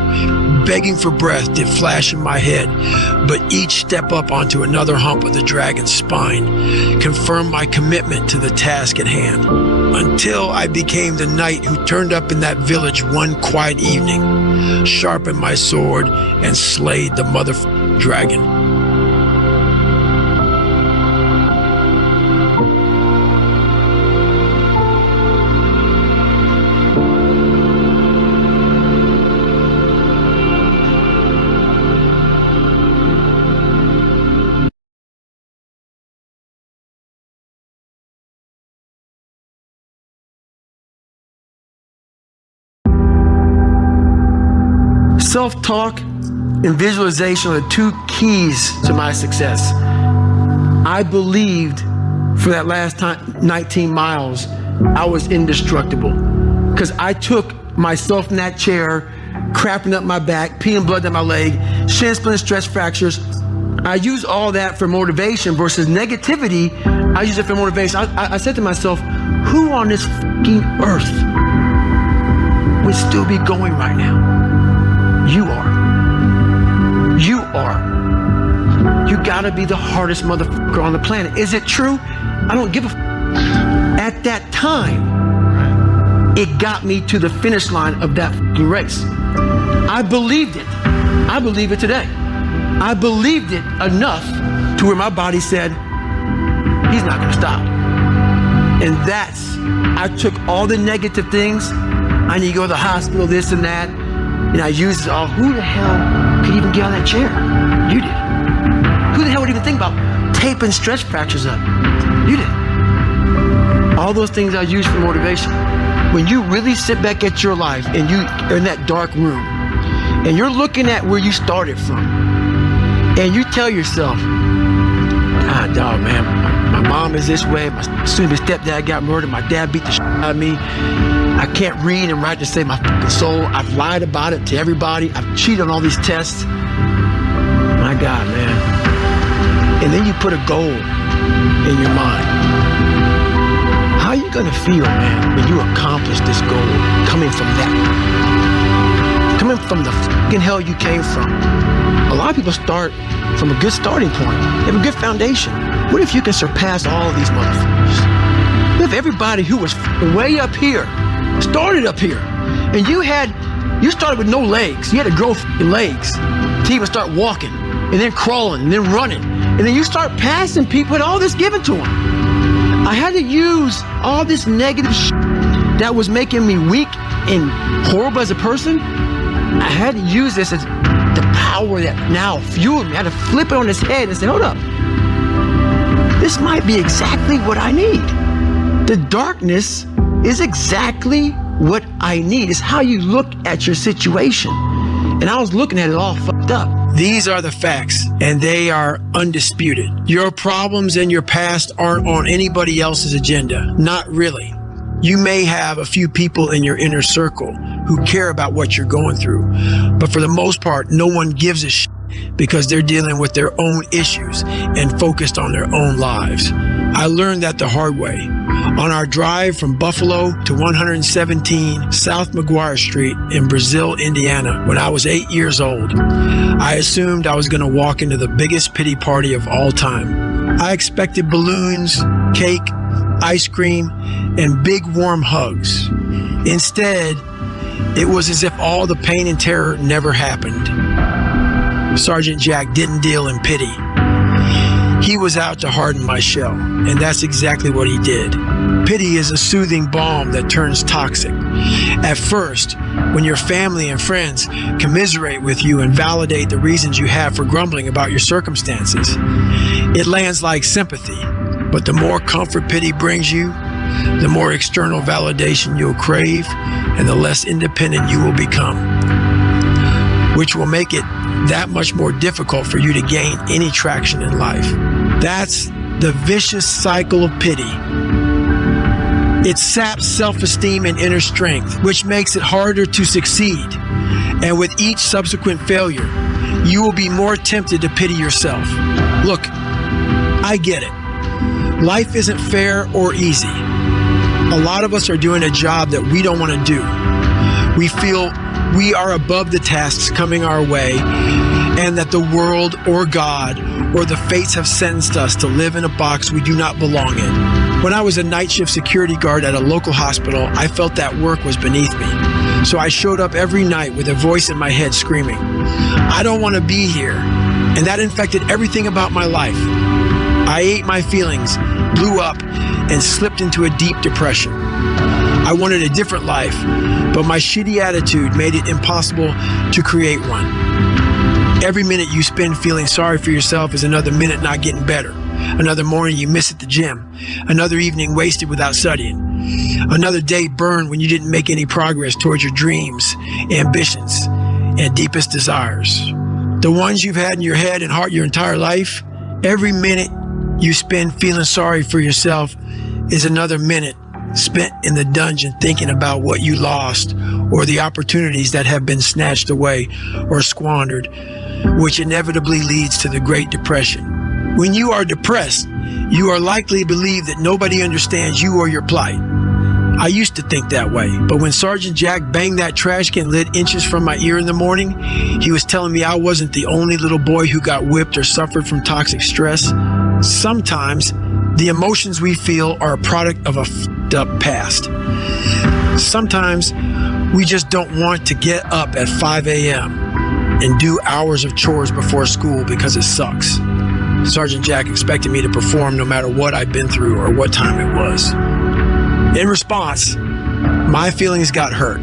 begging for breath did flash in my head, but each step up onto another hump of the dragon's spine confirmed my commitment to the task at hand, until I became the knight who turned up in that village one quiet evening, sharpened my sword, and slayed the motherfucking dragon. Self-talk and visualization are the two keys to my success. I believed for that last 19 miles, I was indestructible, because I took myself in that chair, crapping up my back, peeing blood down my leg, shin splints, stress fractures. I use all that for motivation versus negativity. I use it for motivation. I said to myself, who on this fucking earth would still be going right now? You are. gotta be the hardest motherfucker on the planet. Is it true? I don't give a At that time, it got me to the finish line of that race. I believed it. I believe it today. I believed it enough to where my body said, he's not gonna stop. And I took all the negative things. I need to go to the hospital, this and that. And I used it all. Who the hell could even get on that chair? You did. Who the hell would even think about taping stretch fractures up? You did. All those things I use for motivation. When you really sit back at your life and you are in that dark room and you're looking at where you started from and you tell yourself, God, dog, man, my mom is this way. My soon-to-be stepdad got murdered. My dad beat the shit out of me. I can't read and write to save my fucking soul. I've lied about it to everybody. I've cheated on all these tests. My God, man. And then you put a goal in your mind. How are you gonna feel, man, when you accomplish this goal coming from that? Coming from the fucking hell you came from. A lot of people start from a good starting point. They have a good foundation. What if you can surpass all of these motherfuckers? What if everybody who was way up here started up here, and you started with no legs. You had to grow legs to even start walking, and then crawling, and then running, and then you start passing people with all this given to them. I had to use all this negative shit that was making me weak and horrible as a person. I had to use this as the power that now fueled me. I had to flip it on its head and say, hold up. This might be exactly what I need. The darkness is exactly what I need. It's how you look at your situation. And I was looking at it all fucked up. These are the facts, and they are undisputed. Your problems in your past aren't on anybody else's agenda. Not really. You may have a few people in your inner circle who care about what you're going through, but for the most part, no one gives a shit because they're dealing with their own issues and focused on their own lives. I learned that the hard way. On our drive from Buffalo to 117 South McGuire Street in Brazil, Indiana, when I was 8 years old, I assumed I was going to walk into the biggest pity party of all time. I expected balloons, cake, ice cream, and big warm hugs. Instead, it was as if all the pain and terror never happened. Sergeant Jack didn't deal in pity. He was out to harden my shell, and that's exactly what he did. Pity is a soothing balm that turns toxic. At first, when your family and friends commiserate with you and validate the reasons you have for grumbling about your circumstances, it lands like sympathy. But the more comfort pity brings you, the more external validation you'll crave, and the less independent you will become, which will make it that much more difficult for you to gain any traction in life. That's the vicious cycle of pity. It saps self-esteem and inner strength, which makes it harder to succeed. And with each subsequent failure, you will be more tempted to pity yourself. Look, I get it. Life isn't fair or easy. A lot of us are doing a job that we don't want to do. We feel we are above the tasks coming our way, and that the world or God or the fates have sentenced us to live in a box we do not belong in. When I was a night shift security guard at a local hospital, I felt that work was beneath me. So I showed up every night with a voice in my head screaming, I don't want to be here. And that infected everything about my life. I ate my feelings, blew up, and slipped into a deep depression. I wanted a different life, but my shitty attitude made it impossible to create one. Every minute you spend feeling sorry for yourself is another minute not getting better. Another morning you miss at the gym. Another evening wasted without studying. Another day burned when you didn't make any progress towards your dreams, ambitions, and deepest desires. The ones you've had in your head and heart your entire life. Every minute you spend feeling sorry for yourself is another minute spent in the dungeon thinking about what you lost or the opportunities that have been snatched away or squandered, which inevitably leads to the Great Depression. When you are depressed, you are likely to believe that nobody understands you or your plight. I used to think that way, but when Sergeant Jack banged that trash can lid inches from my ear in the morning, he was telling me I wasn't the only little boy who got whipped or suffered from toxic stress. Sometimes the emotions we feel are a product of a f***ed up past. Sometimes we just don't want to get up at 5 a.m. and do hours of chores before school because it sucks. Sergeant Jack expected me to perform no matter what I'd been through or what time it was. In response, my feelings got hurt.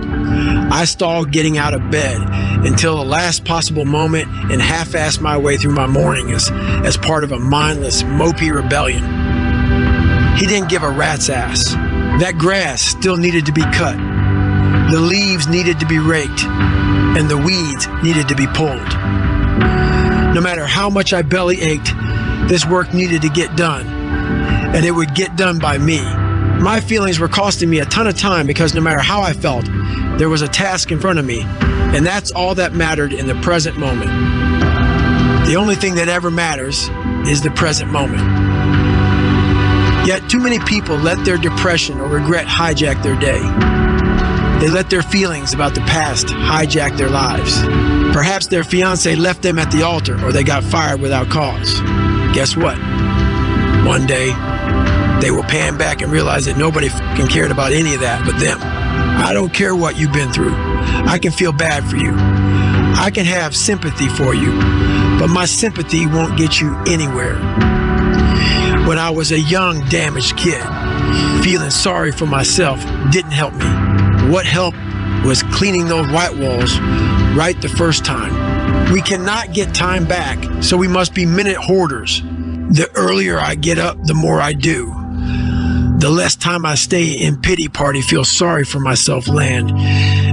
I stalled getting out of bed until the last possible moment and half-assed my way through my morning as part of a mindless, mopey rebellion. He didn't give a rat's ass. That grass still needed to be cut. The leaves needed to be raked, and the weeds needed to be pulled. No matter how much I belly ached, this work needed to get done, and it would get done by me. My feelings were costing me a ton of time because no matter how I felt, there was a task in front of me, and that's all that mattered in the present moment. The only thing that ever matters is the present moment. Yet too many people let their depression or regret hijack their day. They let their feelings about the past hijack their lives. Perhaps their fiance left them at the altar or they got fired without cause. Guess what? One day, they will pan back and realize that nobody f***ing cared about any of that but them. I don't care what you've been through. I can feel bad for you. I can have sympathy for you, but my sympathy won't get you anywhere. When I was a young, damaged kid, feeling sorry for myself didn't help me. What helped was cleaning those white walls right the first time. We cannot get time back, so we must be minute hoarders. The earlier I get up, the more I do. The less time I stay in pity party, feel sorry for myself land,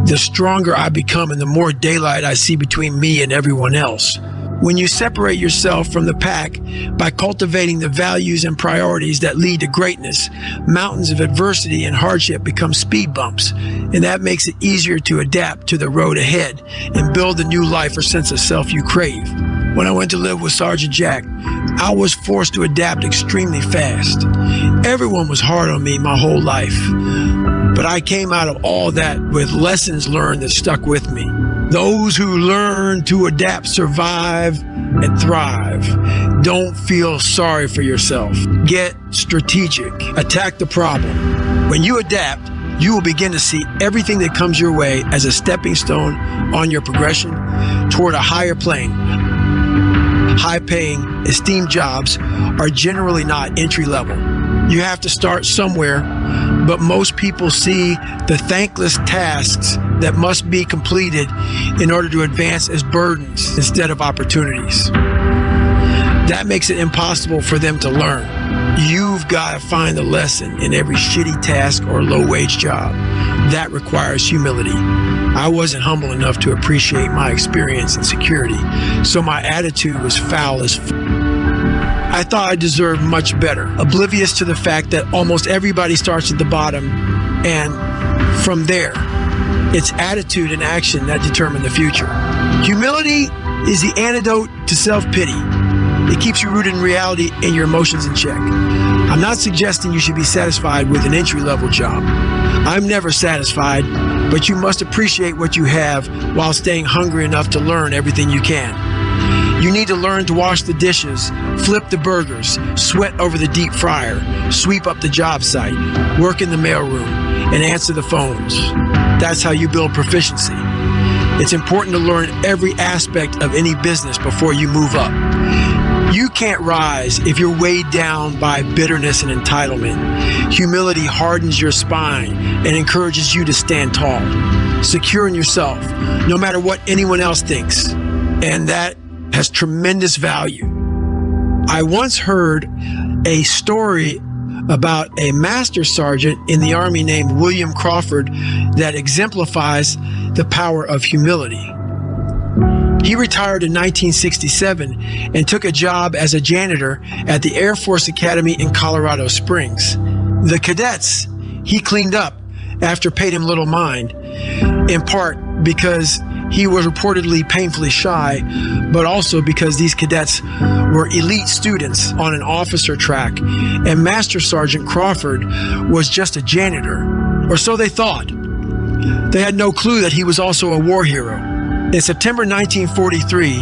the stronger I become and the more daylight I see between me and everyone else. When you separate yourself from the pack by cultivating the values and priorities that lead to greatness, mountains of adversity and hardship become speed bumps, and that makes it easier to adapt to the road ahead and build the new life or sense of self you crave. When I went to live with Sergeant Jack, I was forced to adapt extremely fast. Everyone was hard on me my whole life, but I came out of all that with lessons learned that stuck with me. Those who learn to adapt survive and thrive. Don't feel sorry for yourself. Get strategic. Attack the problem. When you adapt, you will begin to see everything that comes your way as a stepping stone on your progression toward a higher plane. High-paying, esteemed jobs are generally not entry-level. You have to start somewhere, but most people see the thankless tasks that must be completed in order to advance as burdens instead of opportunities. That makes it impossible for them to learn. You've got to find the lesson in every shitty task or low-wage job. That requires humility. I wasn't humble enough to appreciate my experience and security, so my attitude was foul as f***. I thought I deserved much better, oblivious to the fact that almost everybody starts at the bottom, and from there, it's attitude and action that determine the future. Humility is the antidote to self-pity. It keeps you rooted in reality and your emotions in check. I'm not suggesting you should be satisfied with an entry-level job. I'm never satisfied, but you must appreciate what you have while staying hungry enough to learn everything you can. You need to learn to wash the dishes, flip the burgers, sweat over the deep fryer, sweep up the job site, work in the mailroom, and answer the phones. That's how you build proficiency. It's important to learn every aspect of any business before you move up. You can't rise if you're weighed down by bitterness and entitlement. Humility hardens your spine and encourages you to stand tall, secure in yourself, no matter what anyone else thinks. And that has tremendous value. I once heard a story about a master sergeant in the Army named William Crawford that exemplifies the power of humility. He retired in 1967 and took a job as a janitor at the Air Force Academy in Colorado Springs. The cadets he cleaned up after paid him little mind, in part because he was reportedly painfully shy, but also because these cadets were elite students on an officer track, and Master Sergeant Crawford was just a janitor, or so they thought. They had no clue that he was also a war hero. In September 1943,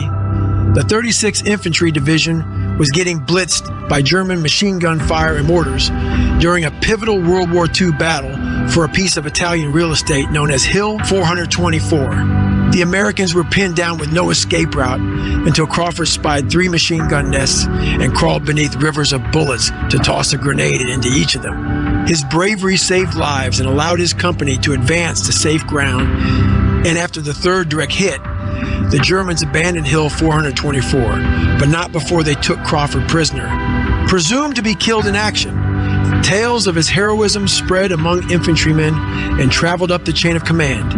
the 36th Infantry Division was getting blitzed by German machine gun fire and mortars during a pivotal World War II battle for a piece of Italian real estate known as Hill 424. The Americans were pinned down with no escape route until Crawford spied 3 machine gun nests and crawled beneath rivers of bullets to toss a grenade into each of them. His bravery saved lives and allowed his company to advance to safe ground, and after the 3rd direct hit, the Germans abandoned Hill 424, but not before they took Crawford prisoner. Presumed to be killed in action, tales of his heroism spread among infantrymen and traveled up the chain of command.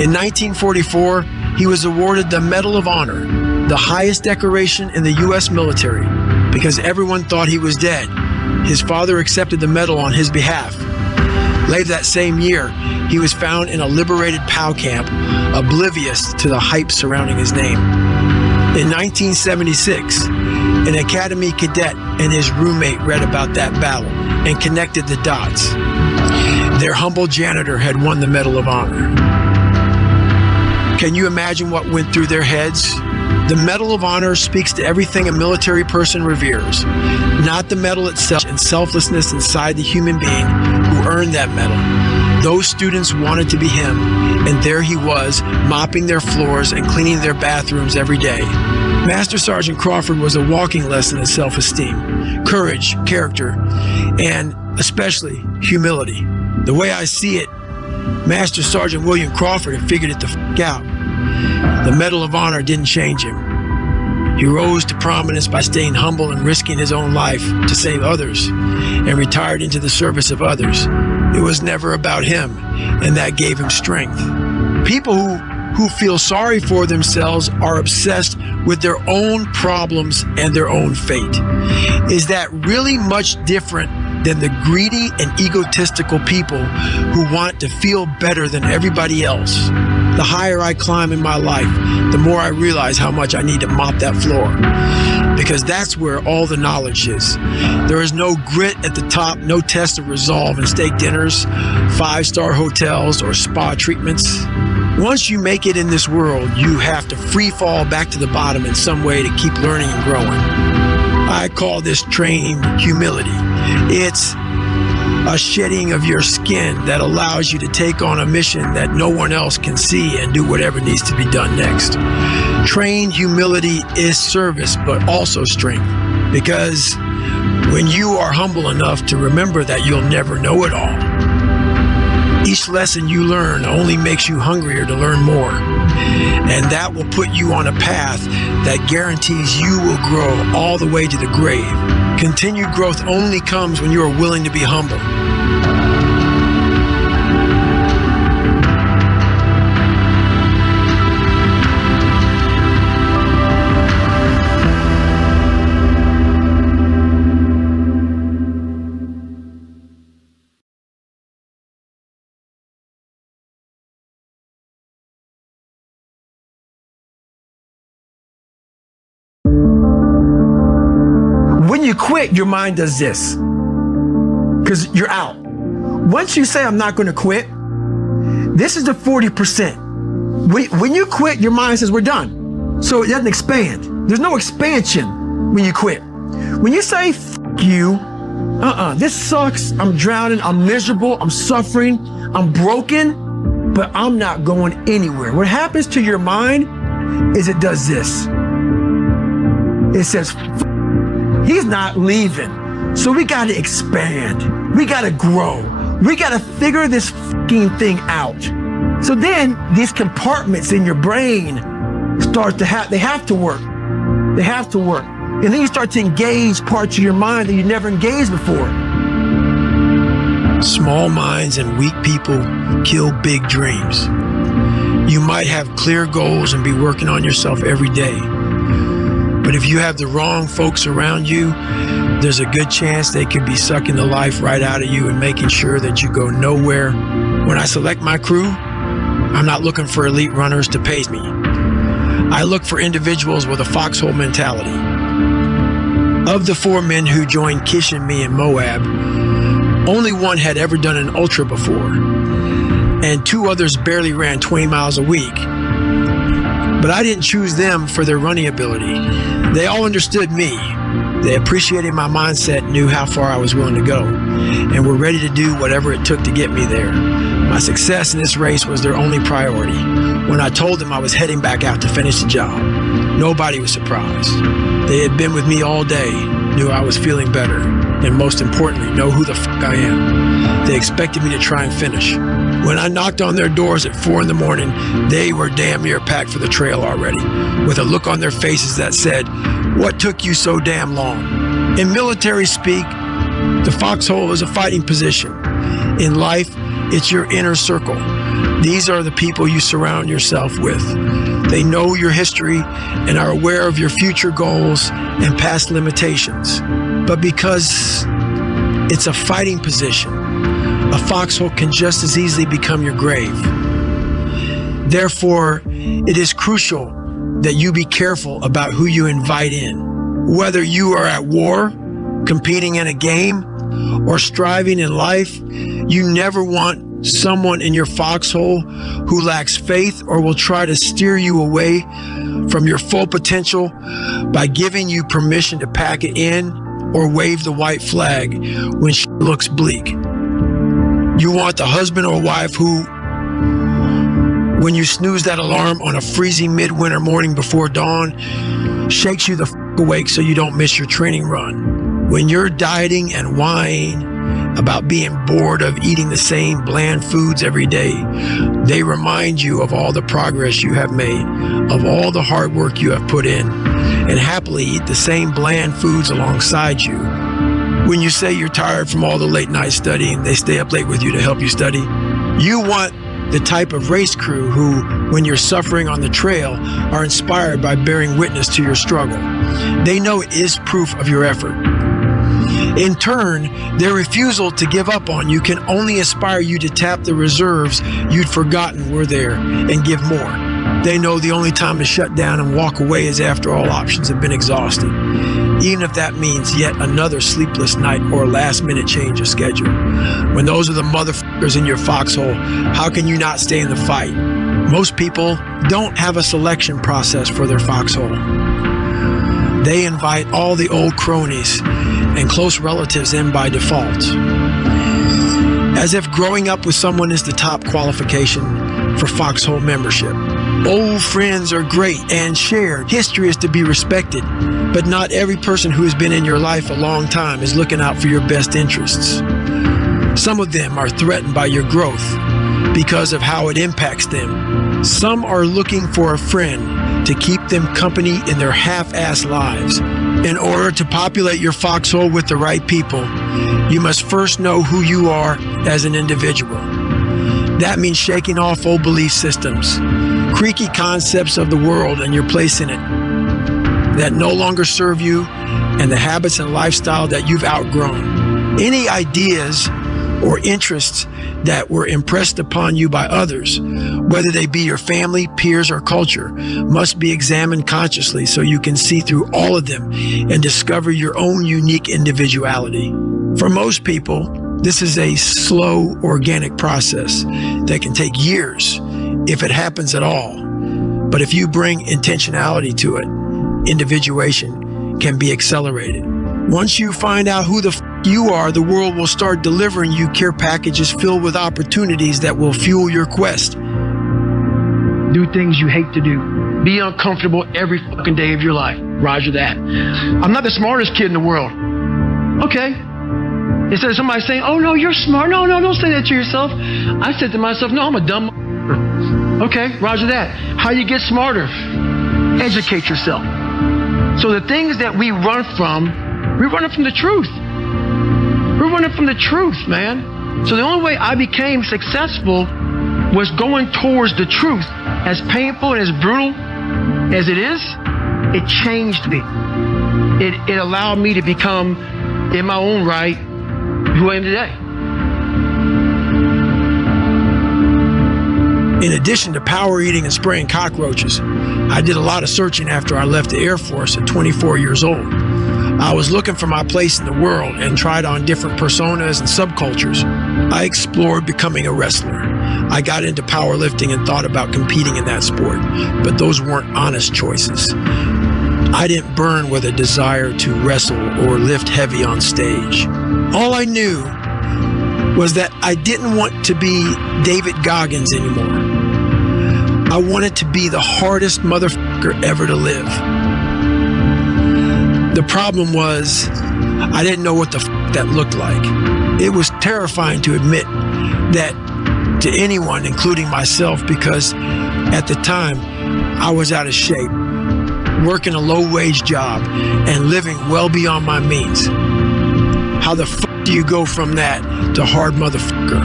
In 1944, he was awarded the Medal of Honor, the highest decoration in the U.S. military, because everyone thought he was dead. His father accepted the medal on his behalf. Later that same year, he was found in a liberated POW camp, oblivious to the hype surrounding his name. In 1976, an Academy cadet and his roommate read about that battle and connected the dots. Their humble janitor had won the Medal of Honor. Can you imagine what went through their heads? The Medal of Honor speaks to everything a military person reveres, not the medal itself and selflessness inside the human being who earned that medal. Those students wanted to be him, and there he was, mopping their floors and cleaning their bathrooms every day. Master Sergeant Crawford was a walking lesson in self-esteem, courage, character, and especially humility. The way I see it, Master Sergeant William Crawford had figured it the f*** out. The Medal of Honor didn't change him. He rose to prominence by staying humble and risking his own life to save others, and retired into the service of others. It was never about him, and that gave him strength. People who feel sorry for themselves are obsessed with their own problems and their own fate. Is that really much different than the greedy and egotistical people who want to feel better than everybody else? The higher I climb in my life, the more I realize how much I need to mop that floor, because that's where all the knowledge is. There is no grit at the top, no test of resolve in steak dinners, 5-star hotels, or spa treatments. Once you make it in this world, you have to free fall back to the bottom in some way to keep learning and growing. I call this trained humility. It's a shedding of your skin that allows you to take on a mission that no one else can see and do whatever needs to be done next. Trained humility is service, but also strength, because when you are humble enough to remember that you'll never know it all, each lesson you learn only makes you hungrier to learn more. And that will put you on a path that guarantees you will grow all the way to the grave. Continued growth only comes when you are willing to be humble. When you quit, your mind does this, because you're out. Once you say, I'm not going to quit, this is the 40%. When you quit, your mind says, we're done. So it doesn't expand. There's no expansion when you quit. When you say, F you, this sucks, I'm drowning, I'm miserable, I'm suffering, I'm broken, but I'm not going anywhere. What happens to your mind is it does this. It says, he's not leaving. So we got to expand. We got to grow. We got to figure this fucking thing out. So then these compartments in your brain start to they have to work. They have to work. And then you start to engage parts of your mind that you never engaged before. Small minds and weak people kill big dreams. You might have clear goals and be working on yourself every day. But if you have the wrong folks around you, there's a good chance they could be sucking the life right out of you and making sure that you go nowhere. When I select my crew, I'm not looking for elite runners to pace me. I look for individuals with a foxhole mentality. Of the 4 men who joined Kish and me in Moab, only one had ever done an ultra before, and 2 others barely ran 20 miles a week. But I didn't choose them for their running ability. They all understood me. They appreciated my mindset, knew how far I was willing to go, and were ready to do whatever it took to get me there. My success in this race was their only priority. When I told them I was heading back out to finish the job, nobody was surprised. They had been with me all day, knew I was feeling better, and most importantly, know who the fuck I am. They expected me to try and finish. When I knocked on their doors at 4 a.m, they were damn near packed for the trail already, with a look on their faces that said, "What took you so damn long?" In military speak, the foxhole is a fighting position. In life, it's your inner circle. These are the people you surround yourself with. They know your history and are aware of your future goals and past limitations. But because it's a fighting position, a foxhole can just as easily become your grave. Therefore, it is crucial that you be careful about who you invite in. Whether you are at war, competing in a game, or striving in life, you never want someone in your foxhole who lacks faith or will try to steer you away from your full potential by giving you permission to pack it in or wave the white flag when shit looks bleak. You want the husband or wife who, when you snooze that alarm on a freezing midwinter morning before dawn, shakes you the f*** awake so you don't miss your training run. When you're dieting and whining about being bored of eating the same bland foods every day, they remind you of all the progress you have made, of all the hard work you have put in, and happily eat the same bland foods alongside you. When you say you're tired from all the late night studying, they stay up late with you to help you study. You want the type of race crew who, when you're suffering on the trail, are inspired by bearing witness to your struggle. They know it is proof of your effort. In turn, their refusal to give up on you can only inspire you to tap the reserves you'd forgotten were there and give more. They know the only time to shut down and walk away is after all options have been exhausted, even if that means yet another sleepless night or a last-minute change of schedule. When those are the motherfuckers in your foxhole, how can you not stay in the fight? Most people don't have a selection process for their foxhole. They invite all the old cronies and close relatives in by default, as if growing up with someone is the top qualification for foxhole membership. Old friends are great and shared. History is to be respected, but not every person who has been in your life a long time is looking out for your best interests. Some of them are threatened by your growth because of how it impacts them. Some are looking for a friend to keep them company in their half-assed lives. In order to populate your foxhole with the right people, you must first know who you are as an individual. That means shaking off old belief systems, creaky concepts of the world and your place in it that no longer serve you, and the habits and lifestyle that you've outgrown. Any ideas or interests that were impressed upon you by others, whether they be your family, peers, or culture, must be examined consciously so you can see through all of them and discover your own unique individuality. For most people, this is a slow, organic process that can take years if it happens at all. But if you bring intentionality to it, individuation can be accelerated. Once you find out who the you are, the world will start delivering you care packages filled with opportunities that will fuel your quest. Do things you hate to do. Be uncomfortable every fucking day of your life. Roger that. I'm not the smartest kid in the world. Okay. Instead of somebody saying, "Oh no, you're smart." No, don't say that to yourself. I said to myself, "No, I'm a dumb motherfucker." Okay, roger that. How you get smarter? Educate yourself. So the things that we run from, we're running from the truth. We're running from the truth, man. So the only way I became successful was going towards the truth. As painful and as brutal as it is, it changed me. It allowed me to become in my own right who I am today. In addition to power eating and spraying cockroaches, I did a lot of searching after I left the Air Force at 24 years old. I was looking for my place in the world and tried on different personas and subcultures. I explored becoming a wrestler. I got into powerlifting and thought about competing in that sport, but those weren't honest choices. I didn't burn with a desire to wrestle or lift heavy on stage. All I knew was that I didn't want to be David Goggins anymore. I wanted to be the hardest motherfucker ever to live. The problem was, I didn't know what the f that looked like. It was terrifying to admit that to anyone, including myself, because at the time, I was out of shape, working a low-wage job and living well beyond my means. How the f do you go from that to hard motherfucker?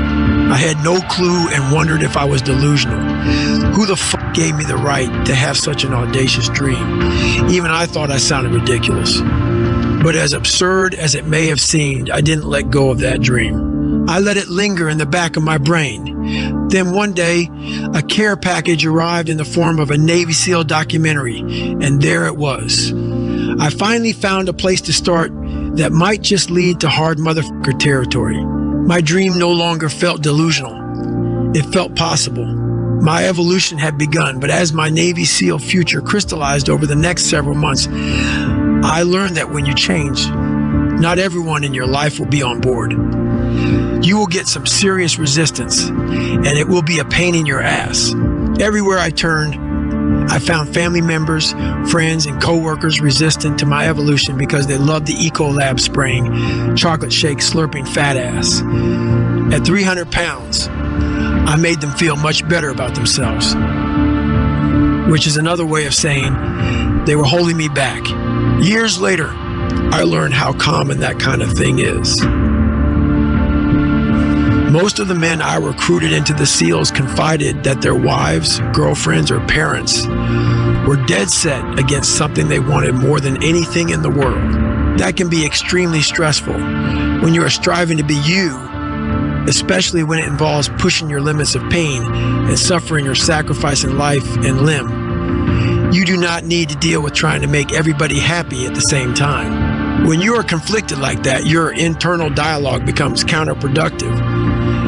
I had no clue and wondered if I was delusional. Who the f gave me the right to have such an audacious dream? Even I thought I sounded ridiculous. But as absurd as it may have seemed, I didn't let go of that dream. I let it linger in the back of my brain. Then one day, a care package arrived in the form of a Navy SEAL documentary, and there it was. I finally found a place to start that might just lead to hard motherfucker territory. My dream no longer felt delusional. It felt possible. My evolution had begun, but as my Navy SEAL future crystallized over the next several months, I learned that when you change, not everyone in your life will be on board. You will get some serious resistance, and it will be a pain in your ass. Everywhere I turned, I found family members, friends, and coworkers resistant to my evolution because they loved the Ecolab spraying, chocolate shake slurping fat ass. At 300 pounds, I made them feel much better about themselves, which is another way of saying they were holding me back. Years later, I learned how common that kind of thing is. Most of the men I recruited into the SEALs confided that their wives, girlfriends, or parents were dead set against something they wanted more than anything in the world. That can be extremely stressful when you are striving to be you, especially when it involves pushing your limits of pain and suffering or sacrificing life and limb. You do not need to deal with trying to make everybody happy at the same time. When you are conflicted like that, your internal dialogue becomes counterproductive.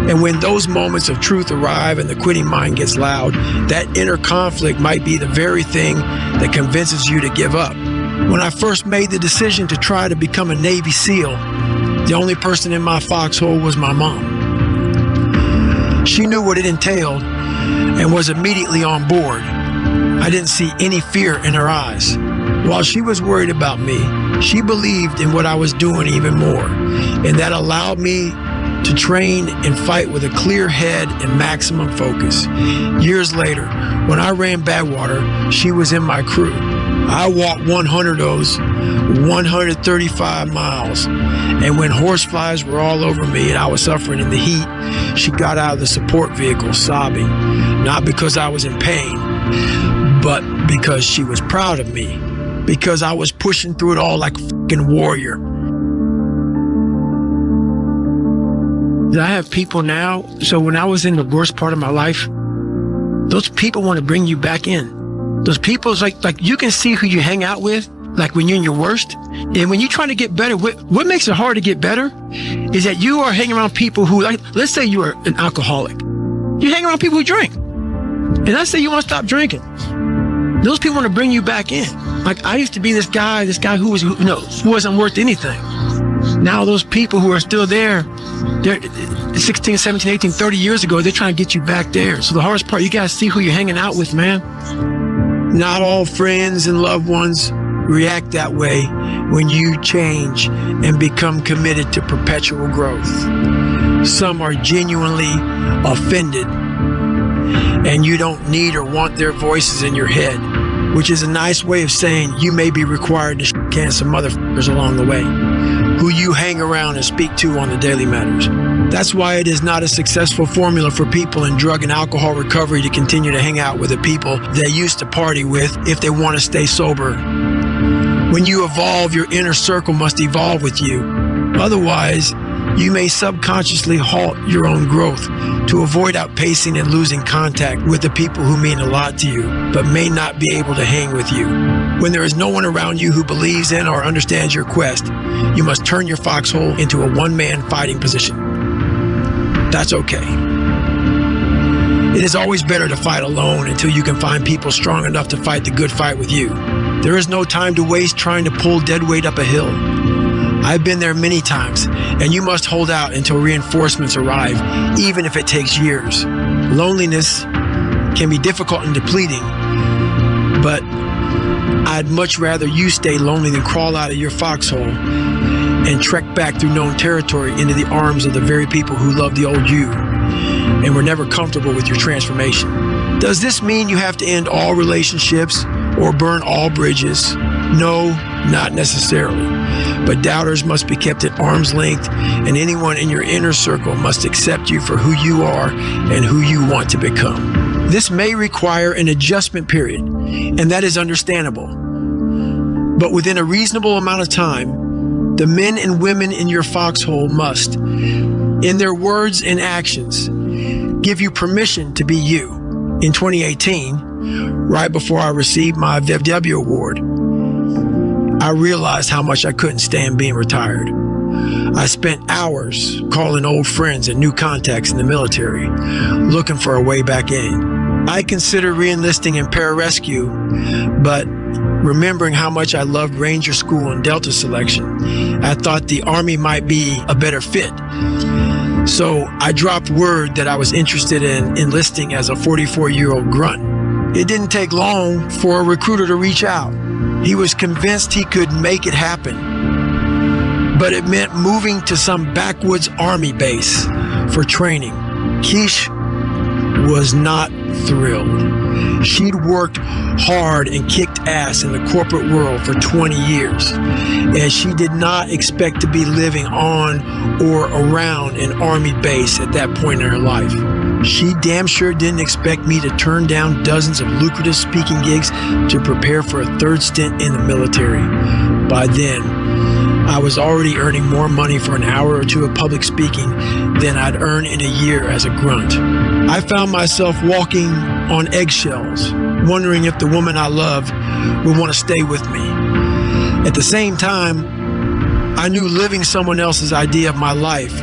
And when those moments of truth arrive and the quitting mind gets loud, that inner conflict might be the very thing that convinces you to give up. When I first made the decision to try to become a Navy SEAL, the only person in my foxhole was my mom. She knew what it entailed and was immediately on board. I didn't see any fear in her eyes. While she was worried about me, she believed in what I was doing even more, and that allowed me to train and fight with a clear head and maximum focus. Years later, when I ran Badwater, she was in my crew. I walked 100 of those 135 miles, and when horseflies were all over me and I was suffering in the heat, she got out of the support vehicle sobbing, not because I was in pain, but because she was proud of me, because I was pushing through it all like a fucking warrior. I have people now, so when I was in the worst part of my life, those people want to bring you back in. Those people, like you can see who you hang out with, like when you're in your worst. And when you're trying to get better, what makes it hard to get better is that you are hanging around people who, like, let's say you are an alcoholic. You hang around people who drink. And let's say you want to stop drinking. Those people want to bring you back in. Like, I used to be this guy who wasn't worth anything. Now those people who are still there, they're 16, 17, 18, 30 years ago, they're trying to get you back there. So the hardest part, you got to see who you're hanging out with, man. Not all friends and loved ones react that way when you change and become committed to perpetual growth. Some are genuinely offended, and you don't need or want their voices in your head, which is a nice way of saying you may be required to can some motherfuckers along the way, who you hang around and speak to on the daily matters. That's why it is not a successful formula for people in drug and alcohol recovery to continue to hang out with the people they used to party with if they want to stay sober. When you evolve, your inner circle must evolve with you. Otherwise, you may subconsciously halt your own growth to avoid outpacing and losing contact with the people who mean a lot to you, but may not be able to hang with you. When there is no one around you who believes in or understands your quest, you must turn your foxhole into a one-man fighting position. That's okay. It is always better to fight alone until you can find people strong enough to fight the good fight with you. There is no time to waste trying to pull dead weight up a hill. I've been there many times, and you must hold out until reinforcements arrive, even if it takes years. Loneliness can be difficult and depleting, but I'd much rather you stay lonely than crawl out of your foxhole and trek back through known territory into the arms of the very people who love the old you and were never comfortable with your transformation. Does this mean you have to end all relationships or burn all bridges? No, not necessarily. But doubters must be kept at arm's length, and anyone in your inner circle must accept you for who you are and who you want to become. This may require an adjustment period, and that is understandable. But within a reasonable amount of time, the men and women in your foxhole must, in their words and actions, give you permission to be you. In 2018, right before I received my VW award, I realized how much I couldn't stand being retired. I spent hours calling old friends and new contacts in the military, looking for a way back in. I considered re-enlisting in pararescue, but remembering how much I loved Ranger School and Delta selection, I thought the Army might be a better fit. So I dropped word that I was interested in enlisting as a 44-year-old grunt. It didn't take long for a recruiter to reach out. He was convinced he could make it happen, but it meant moving to some backwoods Army base for training. Keish was not thrilled. She'd worked hard and kicked ass in the corporate world for 20 years, and she did not expect to be living on or around an Army base at that point in her life. She damn sure didn't expect me to turn down dozens of lucrative speaking gigs to prepare for a third stint in the military. By then, I was already earning more money for an hour or two of public speaking than I'd earn in a year as a grunt. I found myself walking on eggshells, wondering if the woman I loved would want to stay with me. At the same time, I knew living someone else's idea of my life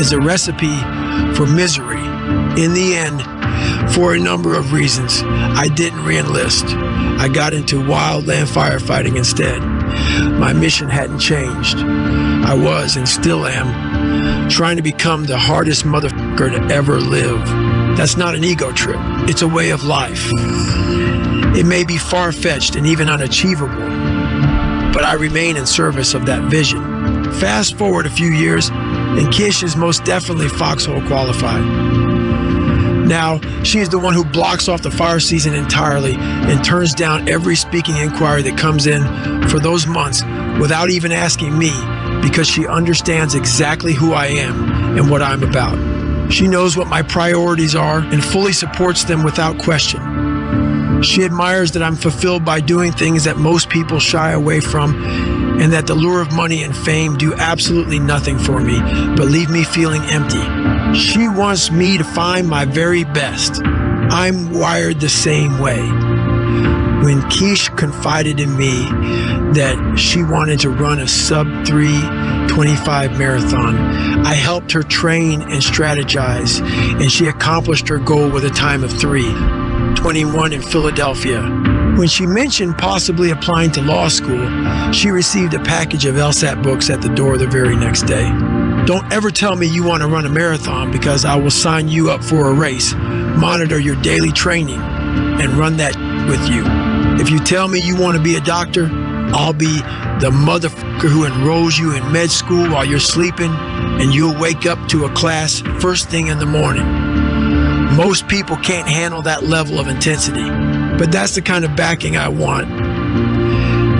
is a recipe for misery. In the end, for a number of reasons, I didn't re-enlist. I got into wildland firefighting instead. My mission hadn't changed. I was, and still am, trying to become the hardest motherfucker to ever live. That's not an ego trip. It's a way of life. It may be far-fetched and even unachievable, but I remain in service of that vision. Fast forward a few years, and Kish is most definitely foxhole qualified. Now, she is the one who blocks off the fire season entirely and turns down every speaking inquiry that comes in for those months without even asking me, because she understands exactly who I am and what I'm about. She knows what my priorities are and fully supports them without question. She admires that I'm fulfilled by doing things that most people shy away from, and that the lure of money and fame do absolutely nothing for me, but leave me feeling empty. She wants me to find my very best. I'm wired the same way. When Keish confided in me that she wanted to run a sub-3:25 marathon, I helped her train and strategize, and she accomplished her goal with a time of 3:21 in Philadelphia. When she mentioned possibly applying to law school, she received a package of LSAT books at the door the very next day. Don't ever tell me you want to run a marathon, because I will sign you up for a race, monitor your daily training, and run that with you. If you tell me you want to be a doctor, I'll be the motherfucker who enrolls you in med school while you're sleeping, and you'll wake up to a class first thing in the morning. Most people can't handle that level of intensity, but that's the kind of backing I want.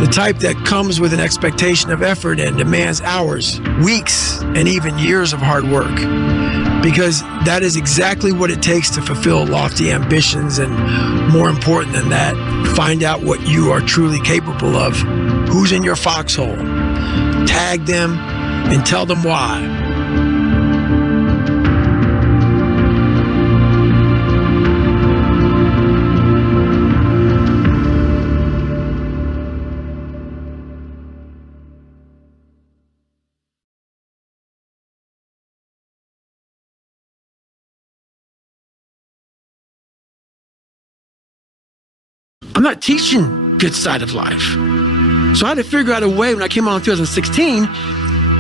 The type that comes with an expectation of effort and demands hours, weeks, and even years of hard work. Because that is exactly what it takes to fulfill lofty ambitions, and more important than that, find out what you are truly capable of. Who's in your foxhole? Tag them and tell them why. I'm not teaching good side of life. So I had to figure out a way when I came on in 2016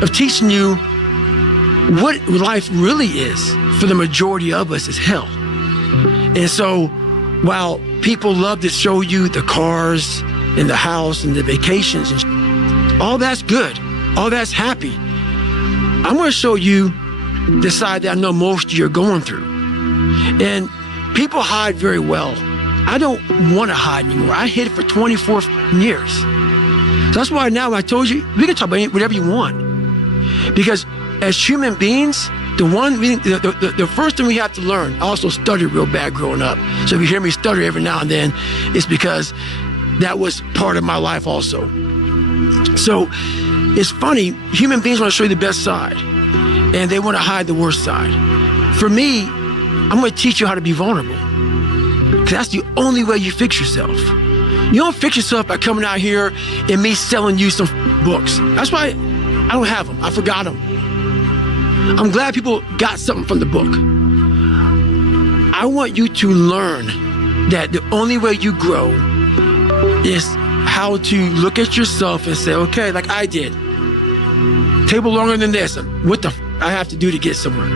of teaching you what life really is for the majority of us is hell. And so while people love to show you the cars and the house and the vacations and all that's good, all that's happy, I'm going to show you the side that I know most of you are going through. And people hide very well. I don't want to hide anymore. I hid it for 24 years. So that's why now I told you, we can talk about whatever you want. Because as human beings, the first thing we have to learn, I also stuttered real bad growing up. So if you hear me stutter every now and then, it's because that was part of my life also. So it's funny, human beings want to show you the best side, and they want to hide the worst side. For me, I'm going to teach you how to be vulnerable. Because that's the only way you fix yourself. You don't fix yourself by coming out here and me selling you some books. That's why I don't have them. I forgot them. I'm glad people got something from the book. I want you to learn that the only way you grow is how to look at yourself and say, okay, like I did. Table longer than this. What the I have to do to get somewhere?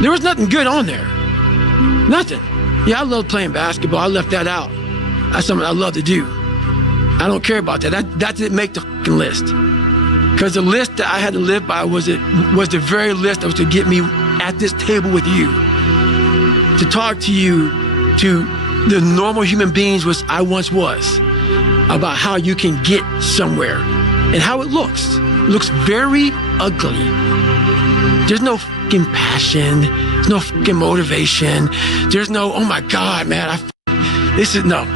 There was nothing good on there. Nothing. Yeah, I love playing basketball. I left that out. That's something I love to do. I don't care about that. That didn't make the fucking list. Because the list that I had to live by was the very list that was to get me at this table with you. To talk to you, to the normal human beings I once was, about how you can get somewhere and how it looks. It looks very ugly. There's no fucking passion. There's no fucking motivation. There's no, oh my God, man, no.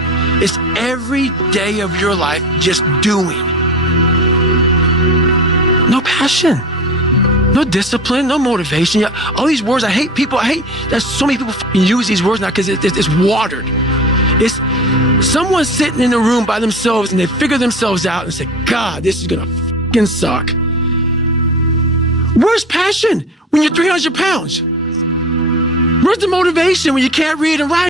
It's every day of your life just doing. No passion, no discipline, no motivation. All these words, I hate that so many people use these words now because it's watered. It's someone sitting in a room by themselves and they figure themselves out and say, God, this is gonna fucking suck. Where's passion when you're 300 pounds? Where's the motivation when you can't read and write?